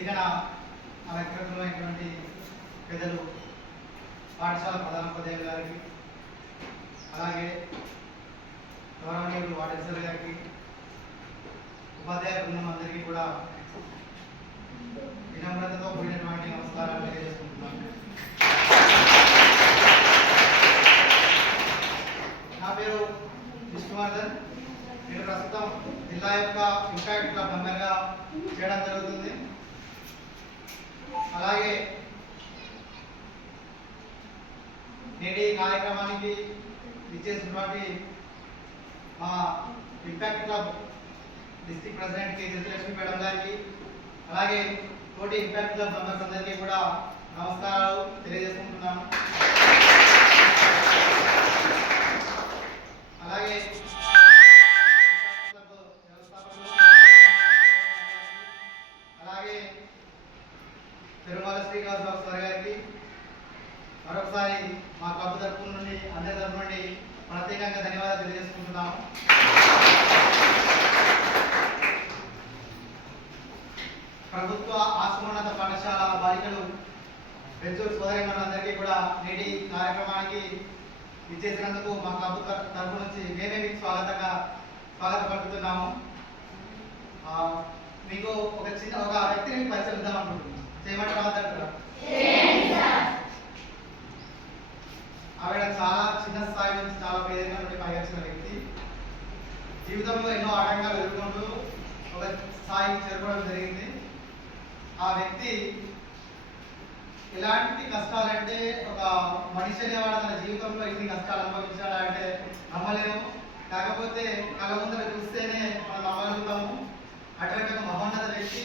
వేదికన అలంకృతమైనటువంటి పెద్దలు పాఠశాల ప్రధానోపాధ్యాయులు గారికి, అలాగే గౌరవనీయులు వార్డెన్సర్ గారికి, ఉపాధ్యాయ బృందం అందరికీ కూడా వినమ్రతతో కూడినటువంటి నమస్కారాలు తెలియజేసుకుంటున్నాను. నా పేరు విష్ణువర్ధన్. నేను ప్రస్తుతం జిల్లా యొక్క ఇంపాక్ట్ క్లబ్ మెంబర్గా చేయడం జరుగుతుంది. అలాగే నేటి కార్యక్రమానికి ఇచ్చేసినటువంటి మా impact club district president K Jayalakshmi madam గారికి, అలాగే తోటి ఇంపాక్ట్ క్లబ్ మెంబర్స్ అందరికీ కూడా నమస్కారాలు తెలియజేసుకుంటున్నాను. అలాగే అలాగే తిరుమల శ్రీనివాస్ బాబు సార్ గారికి మరొకసారి మా క్లబ్ తరఫు నుండి అందరి తరఫు నుండి ప్రత్యేకంగా ధన్యవాదాలు తెలియజేసుకుంటున్నాము. ప్రభుత్వ ఆశ్రమోన్నత పాఠశాల బాలికలు బెంచూరు సోదరిమణులందరికీ కూడా నేటి కార్యక్రమానికి ఇచ్చేసినందుకు మా క్లబ్ తరఫు నుంచి మేమే మీకు స్వాగతపడుతున్నాము. మీకు ఒక వ్యక్తిని మీకు పరిచయం ఇద్దాం అనుకుంటున్నాను. చేయమంటే మాట్లాడుతున్నా. ఆవిడ చాలా చిన్న స్థాయి నుంచి చాలా పేదరికం నుండి పైకి వచ్చిన వ్యక్తి. జీవితంలో ఎన్నో ఆటంకాలు ఎదుర్కొంటూ ఒక స్థాయికి చేరుకోవడం జరిగింది. ఆ వ్యక్తి ఎలాంటి కష్టాలంటే, ఒక మనిషి అనేవాడు తన జీవితంలో ఇన్ని కష్టాలు అనుభవించాడా అంటే నమ్మలేము. కాకపోతే కళ్ళ ముందర చూస్తేనే మనం నమ్మగలుగుతాము. అటువంటి ఒక మహోన్నత వ్యక్తి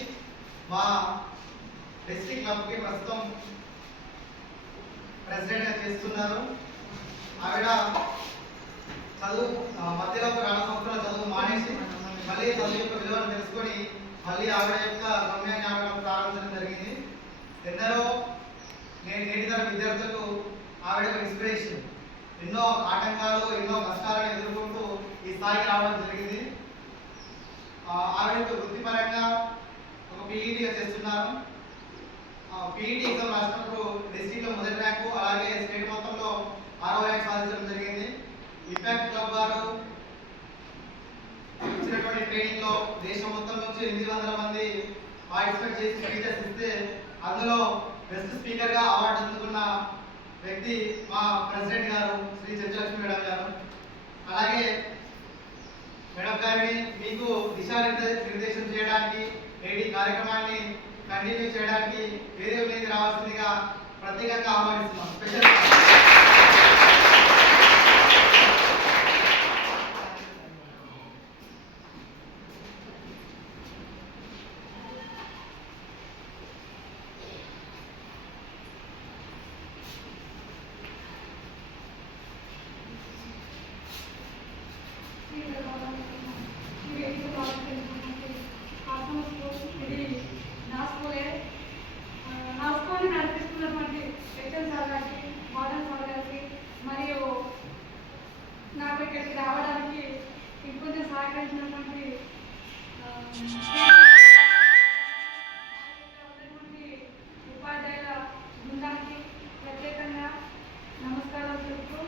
మా డిస్ట్రిక్ట్ క్లబ్కి ప్రస్తుతం ప్రెసిడెంట్గా చేస్తున్నారు. ఆవిడ చదువు మధ్యలో ఒక 2 సంవత్సరాల చదువు మానేసి మళ్ళీ చదువు యొక్క విలువను తెలుసుకొని మళ్ళీ ఆవిడ యొక్క గమ్యాన్ని ఆవిడ ప్రారంభించడం జరిగింది. ఎందరో నేటి తరం విద్యార్థులకు ఆవిడ ఇన్స్పిరేషన్. ఎన్నో ఆటంకాలు, ఎన్నో కష్టాలను ఎదుర్కొంటూ ఈ స్థాయికి రావడం జరిగింది. ఆవిడ వృత్తిపరంగా ఒక పీఈటీగా చేస్తున్నారు. పీఈటీ ఎగ్జామ్ రాసినప్పుడు డిస్ట్రిక్ట్లో మొదటి ర్యాంకు, అలాగే స్టేట్ మొత్తంలో 6వ ర్యాంక్ సాధించడం జరిగింది. ఇంపాక్ట్ క్లబ్ వారు ఇచ్చినటువంటి ట్రైనింగ్ లో దేశం మొత్తం నుంచి 800 మంది పార్టిసిపేట్ చేసి స్పీచెస్ ఇస్తే అందులో బెస్ట్ స్పీకర్ గా అవార్డు అందుకున్న వ్యక్తి మా ప్రెసిడెంట్ గారు శ్రీ జయలక్ష్మి మేడం గారు. అలాగే మేడం గారిని మీకు దిశానిర్దేశం చేయడానికి, నేటి కార్యక్రమాన్ని కంటిన్యూ చేయడానికి వేరే మీదకి రావాల్సిందిగా ప్రత్యేకంగా ఆహ్వానిస్తున్నాం. స్పెషల్ నడిపిస్తున్నటువంటి హెచ్ఎం సార్ గారికి, మోడల్ సార్ గారికి, మరియు నాకు ఇక్కడికి రావడానికి ఇంకొంచెం సహకరించినటువంటి ఉపాధ్యాయుల బృందానికి ప్రత్యేకంగా నమస్కారాలు చెప్తూ,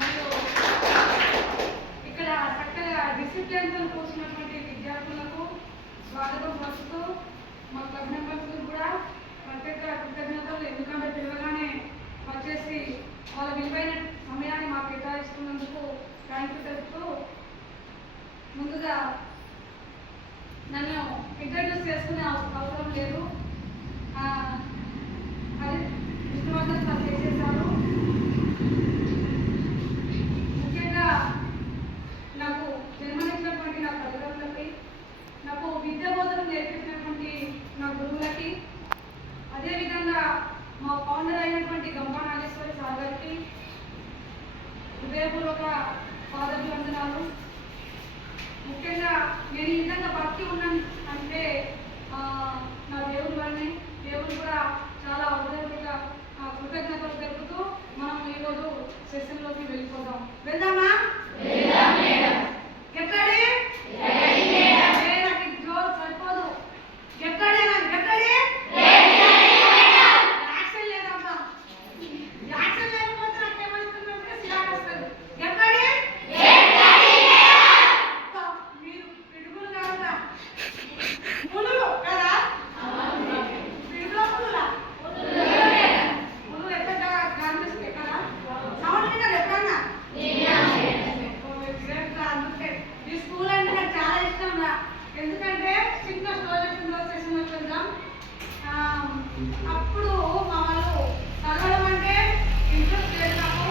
మరియు ఇక్కడ చక్కగా డిసిప్లిన్తో కూర్చున్నటువంటి విద్యార్థులకు స్వాగతం పలుకుతూ మా క్లబ్ మెంబర్స్ కూడా ప్రత్యేక కృతజ్ఞతలు. ఎందుకంటే పిలవగానే వచ్చేసి వాళ్ళ విలువైన సమయాన్ని మాకు కేటాయిస్తున్నందుకు థ్యాంక్ యూ తెలుపుతూ, ముందుగా నన్ను ఇంట్రడ్యూస్ చేసుకునే అవసరం లేదు. అది విష్ణువర్ధన్ సార్ చేసేసారు. ముఖ్యంగా నాకు జన్మనిచ్చినటువంటి నా తల్లిదండ్రులకి, నాకు విద్యా బోధన నేర్పించినటువంటి నా గురువులకి, అదేవిధంగా మా ఫౌండర్ అయినటువంటి గంపా నాగేశ్వరి సార్ గారికి హృదయపూర్వక పాదాభివందనాలు. ముఖ్యంగా నేను ఈ విధంగా బతికి ఉన్నాను అంటే అప్పుడు మా వాళ్ళు చదవడం అంటే ఇంట్రెస్ట్ లేదు నాకు.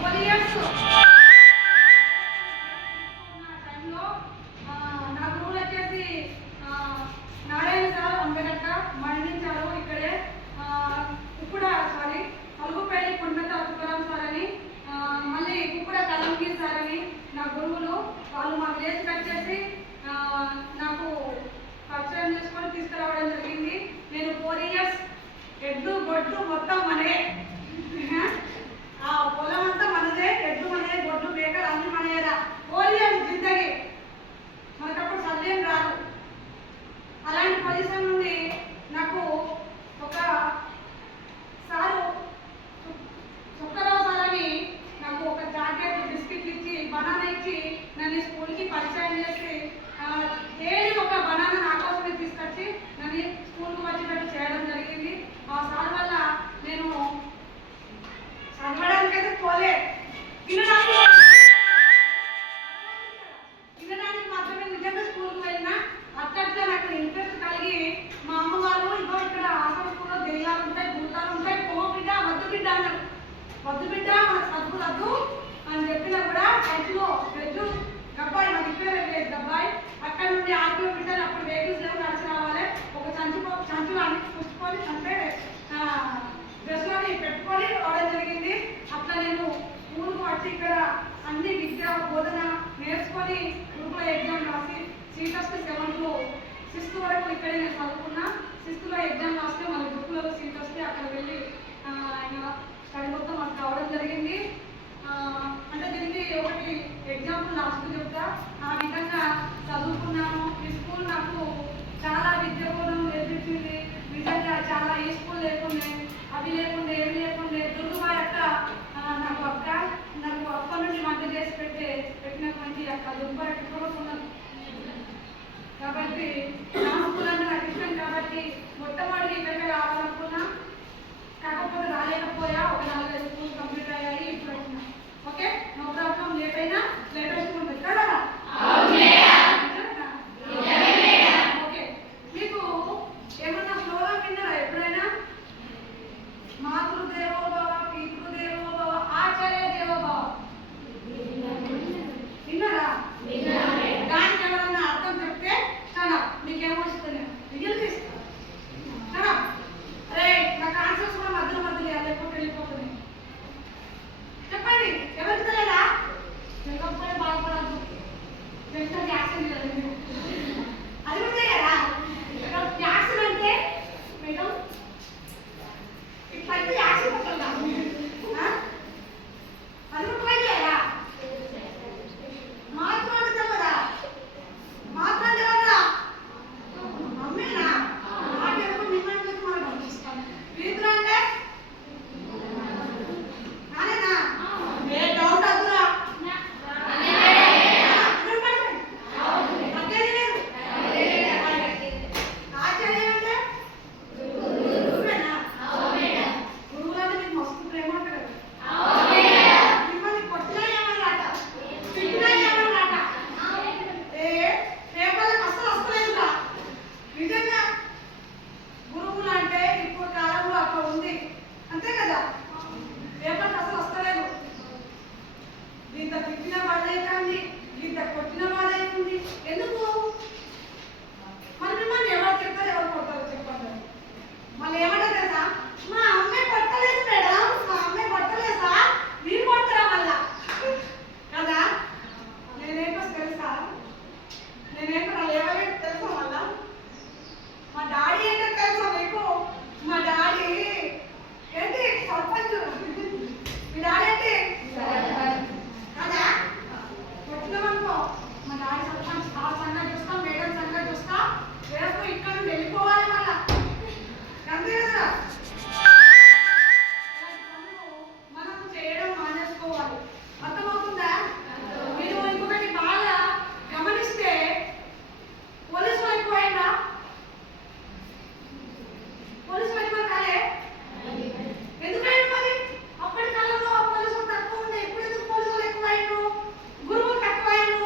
4 ఇయర్స్ టైంలో నా గురువులు వచ్చేసి నారాయణ సార్ అంబేద్క మరణించారు ఇక్కడే. కుక్కుడ సారీ పలుగుపల్లి కొండత తుకారాం సార్ అని, మళ్ళీ కుక్కుడ కలంకి సార్ అని నా గురువులు. వాళ్ళు మా విలేజ్కి వచ్చేసి నాకు పరిచయం చేసుకొని తీసుకురావడం జరిగింది. నేను 4 ఇయర్స్ ఎడ్లు గొడ్లు మొత్తం మనదే, ఆ పొలం అంతా మనదే, ఎడ్లు మనదే, గొడ్లు మేకలు అన్ని మనదేరా. 4 ఇయర్స్ జిందగీ. మనకప్పుడు చదివేం రాదు. అలాంటి పొజిషన్ నుండి నాకు ఒక సారు చుక్కరావు సార్ అని నాకు ఒక జాకెట్ బిస్కెట్లు ఇచ్చి బనానా ఇచ్చి నన్ను స్కూల్కి పరిచయం చేసి డైలీ ఒక బనానా నా కోసమే తీసుకొచ్చి నన్ను స్కూల్కి వచ్చేటట్టు చేయడం జరిగింది. ఆ సార్ వల్ల నేను చదవడానికైతే పోలే, వినడానికి మాత్రమే నిజంగా స్కూల్కి వెళ్ళినా. అట్లా నాకు ఇంట్రెస్ట్ కలిగి మా అమ్మవారు ఇగో ఇక్కడ ఆశ్రమ స్కూల్లో దెయ్యాలు ఉంటాయి, భూతాలు ఉంటాయి, పో బిడ్డ వద్దు బిడ్డ అన్నారు. వద్దు బిడ్డ మన చదువు వద్దు అని చెప్పినా కూడా చర్చిలో వెజ్జు గబ్బాయి మాది ఇక్కడ వెళ్ళేది గబ్బాయి. అక్కడ నుండి 6 కిలోమీటర్లు, అప్పుడు వెహికల్స్ లేవు, నడిచి రావాలి. ఒక సంచులు అన్ని పుచ్చుకొని అంటే డ్రెస్సులని పెట్టుకొని రావడం జరిగింది. అట్లా నేను స్కూల్కి వచ్చి ఇక్కడ అన్ని విద్య బోధన నేర్చుకొని గ్రూప్లో ఎగ్జామ్ రాసి సీట్ వస్తే 7th 6th వరకు ఇక్కడే నేను చదువుకున్నా. 6th లో ఎగ్జామ్ రాస్తే మన గ్రూప్లో సీట్ వస్తే అక్కడ వెళ్ళి ఆయన స్టడీ మొత్తం మాకు కావడం జరిగింది. అంటే దీనికి ఒకటి ఎగ్జాంపుల్ లాస్ట్ చెప్తా. ఆ విధంగా చదువుకున్నాను. ఈ స్కూల్ నాకు చాలా విద్య కూడా నేర్పించింది. నిజంగా చాలా ఈ స్కూల్ లేకుండే, అవి లేకుండే, ఏమి లేకుండే. దుర్గుబాయ్ అక్క నాకు అప్ప నుండి వంట చేసి పెట్టినటువంటి అక్క దుర్గుబాయ్ అక్క కూడా ఉన్నది. కాబట్టి నా స్కూల్ అంటే నాకు ఇష్టం కాబట్టి మొట్టమొదటి ఇక్కడికి రావాలనుకున్నా. కాకపోతే రాలేకపోయా. ఒక 4-5 స్కూల్ కంప్లీట్ అయ్యాయి, ఇప్పుడు వచ్చినా. Okay, no problem. లేటైనా లేటెస్ట్ ఉంటుంది కదా. ఓకే, మీకు ఏమన్నా స్లోగన్ విన్నారా ఎప్పుడైనా? మాతృదేవో భవ, పితృదేవో భవ, ఆచార్య దేవో భవ. విన్నారా? దానికి ఎవరన్నా అర్థం చెప్తే చాలా మీకేమో ఇస్తుంది, రిజల్ తీస్తా కదా. అరే నాకు ఆన్సర్స్ కూడా మధ్యలో లేకపోతే వెళ్ళిపోతుంది. చెప్పండి, ఎవరికి తెలియదా? చెప్పకపోతే బాధపడద్దు. చెప్తే యాక్షన్ చేయాలి. అది కూడా తెలియదా? యాక్షన్ అంటే మేడం ఇప్పటికీ యాక్షన్ ఉంటుందా? అది కూడా ట్రై చేయాలా? మాత్రం అంటే తెలియదా? మాత్రం అంటే ఎవరా? మమ్మీనా? నాకు ఎప్పుడు మిమ్మల్ని చూసి మనం పంపిస్తాం. వీధులు అంటే నానేనా? ఏ డౌట్ వద్దురా. ఆచార్య అంటే గురువేనా? గురువులు అంటే మీకు మస్తు ప్రేమ ఉంటుంది కదా. మిమ్మల్ని కొట్టినా ఏమన్నాట, తిట్టినా ఏమన్నాట. పేపర్లకు అస్సలు వస్తలేదురా. నిజంగా గురువులు అంటే ఇప్పుడు కాలంలో అక్కడ ఉంది, అంతే కదా. పేపర్కి అసలు వస్తలేదు. ఇంత తిట్టిన బాధ అవుతుంది, ఇంత కొట్టిన బాధ అవుతుంది. ఎందుకు? మరి మిమ్మల్ని ఎవరు చెప్తారు, ఎవరు కొడతారు చెప్పండి. మళ్ళీ ఏమంటారు తెలుసా? మా అమ్మాయి కొట్టలేదు మేడం, మా అమ్మాయి కొట్టలేదు సార్, మీరు కొడతారా మళ్ళా కదా. నేనేంటో తెలుసా? నేనేంటో నా లేవలేదు తెలుసా? మళ్ళా మా డాడీ ఏంటో తెలుసా మీకు? మా డాడీ ఏంటి సర్పంచ్. మీ డాడీ ఏంటి కదా. కొట్టినామనుకో మా డాడీ సర్పంచ్. ఆ సంగతి చూస్తా, మేడం సంగతి చూస్తా, రేపు ఇక్కడ నుండి వెళ్ళిపోవాలి మళ్ళా, అంతే కదా. అలాంటి పనులు మనం చేయడం మానేసుకోవాలి. అర్థమవుతుందా? మీరు ఇంకొకటి బాగా గమనిస్తే పోలీసులు ఎక్కువైనా, పోలీసులు ఎక్కువ కాలే. ఎందుకైనా మరి అప్పటి కాలంలో పోలీసులు తక్కువ ఉండే, ఇప్పుడు ఎందుకు పోలీసులు ఎక్కువైనా, గురువులు తక్కువైనా?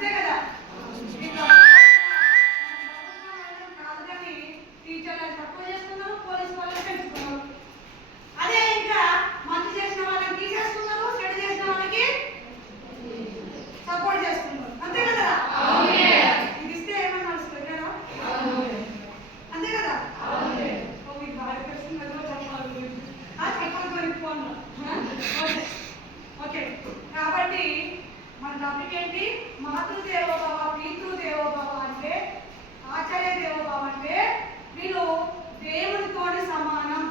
అంతే కదా ఈ ప్రభుత్వం కాదు కానీ టీచర్లను తక్కువ చేస్తున్నారు, పోలీసు వాళ్ళని పెంచుతున్నారు. అదే ఇంకా మంచి చేసిన వాళ్ళని తీసేస్తున్నారు, చెడు చేసిన వాళ్ళకి సపోర్ట్ చేస్తున్నారు. అంతే కదా ఇది ఇస్తే ఏమన్నా నడుస్తుంది కదా అంతే కదా మీకు బాగా తెలిసిన చెప్పాలి చెప్పాలి మరిపోను. ఓకే కాబట్టి మన టాపిక్ ఏంటి? మాతృదేవోభవ పితృదేవోభవ అంటే ఆచార్య దేవోభవ అంటే వీళ్ళు దేవునితోని సమానం.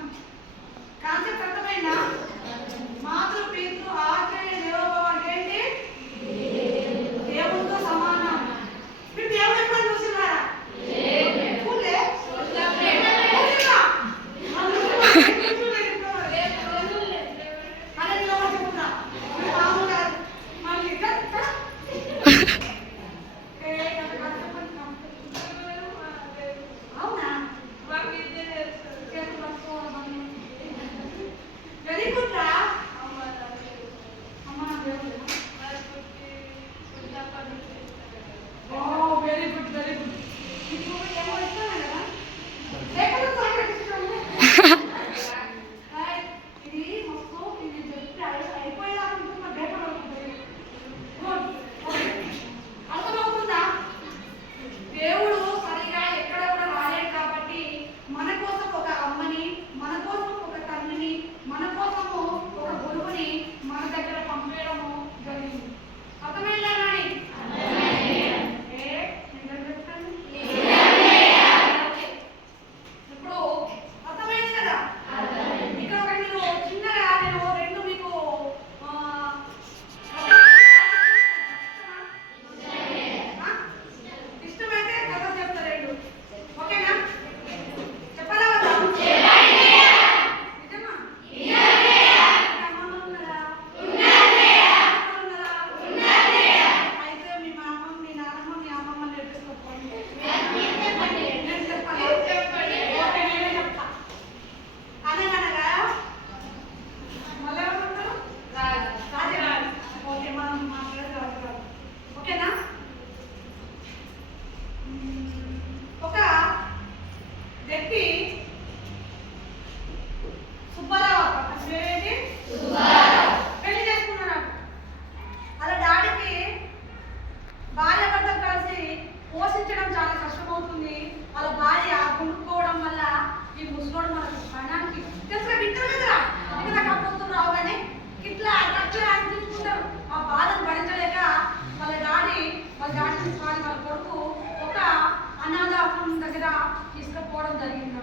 కాన్సెప్ట్ అర్థమైందా? మాతృ పితృ ఆచార్య దేవోభవ అంటే ఏంటి? దేవునితో సమానం. మీరు దేవుడు ఎప్పుడు చూస్తున్నారా? తీసుకుపోవడం జరిగింది.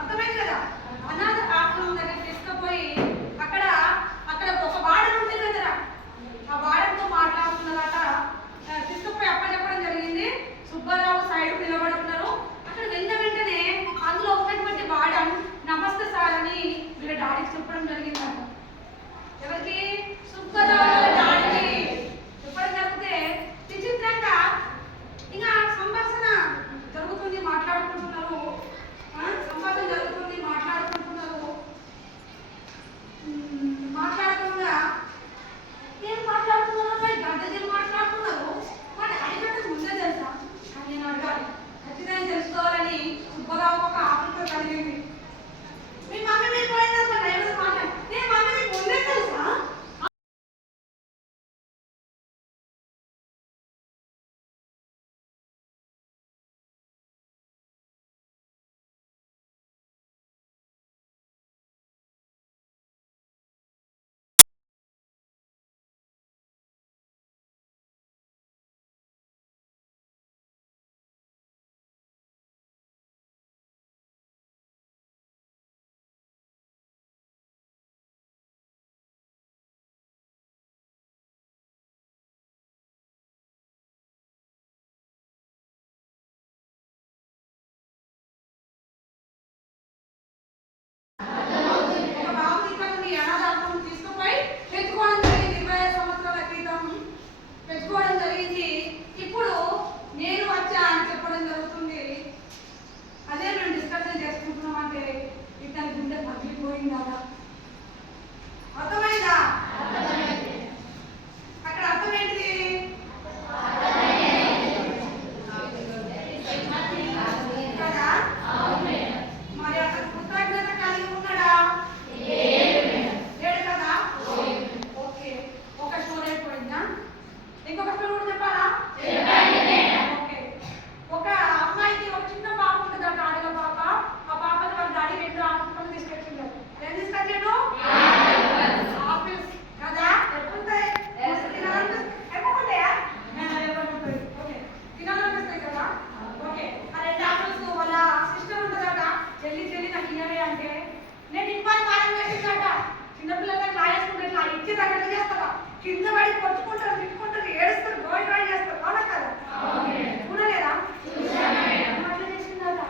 అర్థమైంది కదా? అనాథ ఆశ్రమం దగ్గర తీసుకుపోయి అక్కడ ఒక వాడను ఉంటుంది కదా, ఆ వాడతో మాట్లాడుతున్నారట. తీసుకుపోయి అప్పచెప్పడం జరిగింది. సుబ్బారావు సైడ్ నిలబడుతున్నారు. అక్కడ వెంటనే అందులో ఉన్నటువంటి వాడన్ నమస్తే సార్ అని వీళ్ళ డాడీకి చెప్పడం జరిగిందట. ఎవరికి? సుబ్బారావు డాడీకి చెప్పడం జరిగితే విచిత్రంగా ఇంకా సంభాషణ జరుగుతుంది, మాట్లాడుకుంటున్నారు. సంభాషణ జరుగుతుంది, మాట్లాడుకుంటున్నారు. మాట్లాడకుండా ఏం మాట్లాడుతున్నారో పై గడ్డజీలు మాట్లాడుతున్నారు. వాటి అడిగట్టు ముందే తెలుసా అని నేను అడగాలి. ఖచ్చితంగా తెలుసుకోవాలని సుబ్బారావు ఒక ఆకృతి కలిగింది. మీ మమ్మీ మీరు పోయిన డ్రైవర్ మాట్లాడు, ఏ మమ్మీ మీకు ముందే తెలుసా? అర్థమైందా? అక్కడ అర్థం ఏంటిది? చిన్నపిల్లలకి ఇట్లా వేసుకుంటే ఇట్లా ఇచ్చి దగ్గర చేస్తారా కింద పడి కొట్టుకుంటారు తిట్టుకుంటారు ఏడుస్తారు గోయి గోయి చేస్తారు అవునా కదా చూడలేదా అట్లా చేసిందట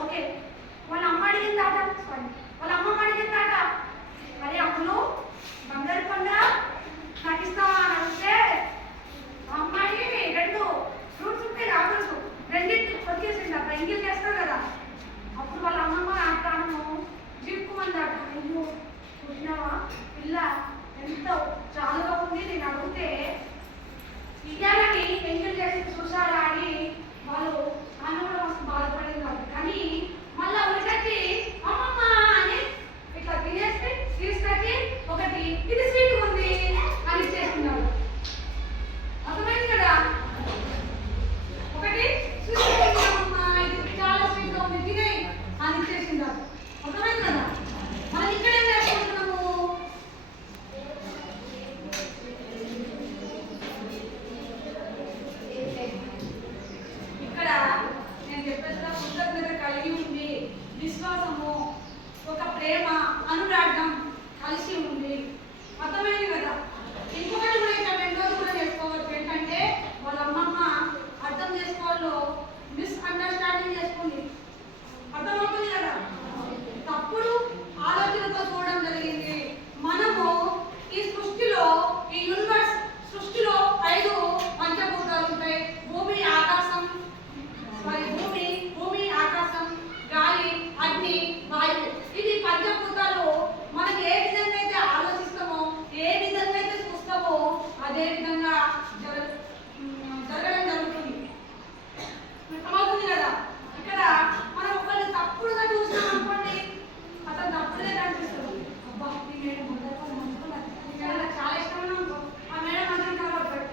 ఓకే వాళ్ళ అమ్మ అడిగిందాట సారీ వాళ్ళ అమ్మమ్మ అడిగిందాట మరి అప్పుడు బంగారు కొండ నాకు ఇస్తావా అని అంటే అమ్మాయి 2 ఫ్రూట్స్ ఉంటాయి ఆపిల్స్ రెండింటి కొట్టేసింది అక్కడ ఎంగిల్ చేస్తారు కదా అప్పుడు వాళ్ళ అమ్మమ్మ ప్రాణము జీపుకుందాట అయ్యో చూసినావా పిల్ల ఎంత చాలుగా ఉంది నేను అడిగితే ఇయ్యాలని ఎంగిల్ చేసి చూసారా అని వాళ్ళు అన్న కూడా మస్తు బాధపడింది వాళ్ళు కానీ మళ్ళా ఉరికట్టి అమ్మమ్మ అని ఇట్లా తినేసి తీసుకొచ్చి ఒకటి ఇది స్వీట్ ఉంది అని ఇచ్చేస్తున్నారు అర్థమైంది కదా ఒకటి స్వీట్ అమ్మ ఇది చాలా స్వీట్ గా ఉంది తినే అని ఇచ్చేసిందారు అర్థమైంది కదా మనం ఇక్కడ ఏం చేసుకుంటున్నాము ఇక్కడ నేను చెప్పేసిన కృతజ్ఞత కలిగి ఉంది విశ్వాసము ఒక ప్రేమ అనురాగం కలిసి ఉంది అర్థమైంది కదా ఇంకొకటి కూడా ఇక్కడ రెండోది కూడా చేసుకోవచ్చు ఏంటంటే వాళ్ళ అమ్మమ్మ అర్థం చేసుకోవాలో మిస్అండర్స్టాండింగ్ చేసుకుంది అర్థమవుతుంది కదా తప్పుడు ఆలోచనతో చూడడం జరిగింది మనము ఈ సృష్టిలో ఈ యూనివర్స్ సృష్టిలో 5 పంచభూతాలు ఉంటాయి భూమి ఆకాశం గాలి అగ్ని వాయువు ఇది పంచభూతాలు మనం ఏ విధంగా అయితే ఆలోచిస్తామో ఏ విధంగా అయితే చూస్తామో అదే విధంగా జరగడం జరుగుతుంది అర్థమవుతుంది కదా ఇక్కడ మనం ఒకరిని తప్పుడుగా చూసినాం అనుకోండి అతను తప్పుడుగా కనిపిస్తుంది అబ్బా ఈ మేడం మేడం చాలా ఇష్టమైన అనుకో ఆ మేడం అందరం కనబడతాడు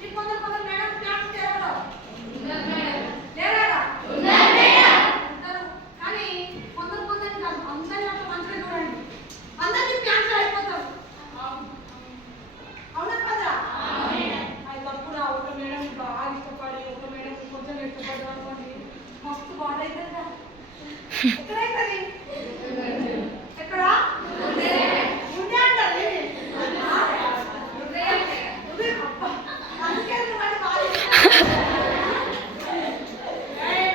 ఈ కొందరు మేడం క్లాస్ చేరారా లేరా ఉంటారు కానీ కొందరు అందరినీ అట్లా మంచిగా చూడండి అందరినీ క్యాన్సర్ అయిపోతారు అవునా కదా అది తప్పుడు ఒక మేడం బాగా ఇష్టపడి ఒక మేడం కొంచెం ఇష్టపడి అనుకోండి మస్తు బాధ అవుతుంది కదా ఎక్కడైతుంది ఎక్కడ ఉండే అంటారు అందుకే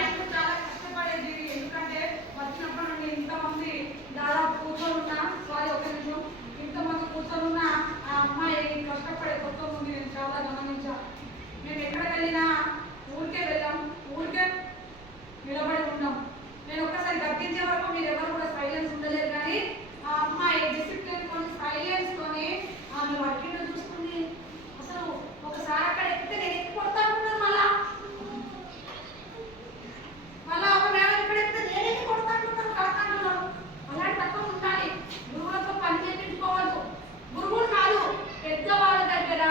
నాకు చాలా కష్టపడేది ఎందుకంటే వచ్చినప్పటి నుండి ఇంతమంది దాదాపు కూర్చొని ఉన్నా సారీ ఒక నిమిషం ఇంతమంది కూర్చొని ఉన్నా ఆ అమ్మాయి కష్టపడే కొత్త ఉంది నేను చాలా గమనించా మేము ఎక్కడికి వెళ్ళినా ఊరికే వెళ్ళాం ఊరికే నిలబడి ఉన్నాం నేను ఒక్కసారి గర్తించే వరకు మీరు ఎవరు కూడా సైలెన్స్ ఉండలేరు కానీ ఆ అమ్మాయి డిసిప్లిన్ కొని సైలెన్స్ తోని ఆమె వర్కింగ్ చూసుకుంది అసలు ఒకసారి అక్కడ ఎక్కితే నేను ఎక్కి కొడతానుకున్నాను మళ్ళా ఒక మేడం ఇక్కడ ఎక్కితే నేను ఎక్కి కొడతానుకున్నాను కడతానుకున్నాను అలాంటి తక్కువ ఉండాలి గురువులతో పని చేయించుకోవద్దు గురువులు కాదు పెద్దవాళ్ళ దగ్గర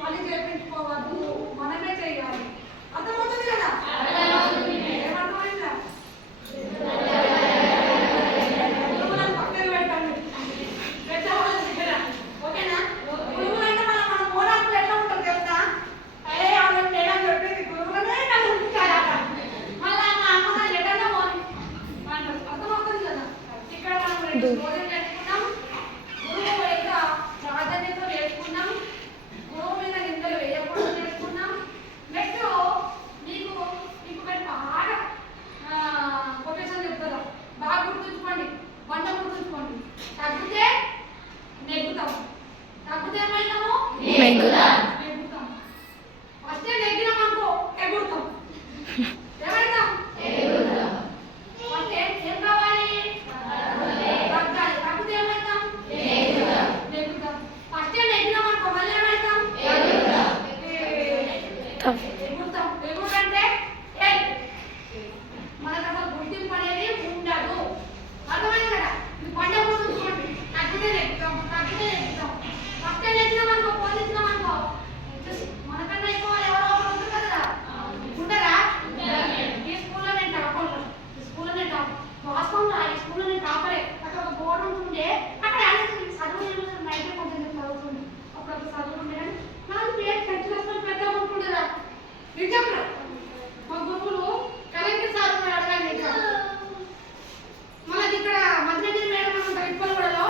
పని చేయించుకోవద్దు మనమే చేయాలి అర్థమవుతుంది కదా ఏమర్థమైందా గురువులను పక్కన పెట్టండి పెద్దవాళ్ళ దగ్గర ఓకేనా గురువులంటే మన మోనాకులు ఎట్లా ఉంటుంది తెలుసా అరే ఆమె మేడం చెప్పింది గురువులనే కలుగుతారట మళ్ళీ మా అమ్మగారు ఎటన్నా పోని అంటారు అర్థమవుతుంది కదా ఇక్కడ మనం 2 రోజులు నేర్చుకున్నాం గురువు యొక్క ప్రాధాన్యత నేర్చుకున్నాం గురువు మీద నిందలు వేయకూడదు నేర్చుకున్నాం నెక్స్ట్ మీకు ఇంకొకటి బాగా కొటేషన్ చెప్తారా బాగా గుర్తుంచుకోండి వంట గుర్తుంచుకోండి తగ్గితే నెగ్గుతాం తగ్గితే ఏమైనాము నెగ్గుతాం ఫస్ట్ నెగ్గినాం అనుకో ఎగురుతాం ఏమైతాం ఫస్ట్ ఏం కావాలి తగ్గాలి తగ్గితే ఏమైతాం నెగ్గుతాం ఫస్ట్ నెగ్గినాం అనుకో మళ్ళీ ఏమైతాం ఎగురుతాం ఎగురుతంటే మనకు అసలు గుర్తింపు అనేది ఉండదు అర్థమైంది కదా ఇది పండుగ గుర్తుంచుకోండి తగ్గితే నెగ్గుతాం ఫస్ట్ నెగ్గినాం అనుకో పోలీసున్నాం అనుకో మనకన్నా ఎక్కువ ఎవరో ఒకరు ఉంటుంది కదా ఉండరా ఈ స్కూల్లో నేను టాపర్ వాస్తవంగా ఈ స్కూల్లో నేను టాపరే అక్కడ ఒక బోర్డు ఉంటుండే అక్కడ చదువు నైతే కొంచెం చదువుతుంది అప్పుడు చదువు ఉండే నాకు పేరు ఖచ్చితంగా పెద్ద ఉంటుండదా నిజంగా మా గురువులు కలెక్టర్ సార్ అడగాలి మనకి ఇక్కడ మధ్యగిరి మేడం ఉంటారు ఇప్పలగూడలో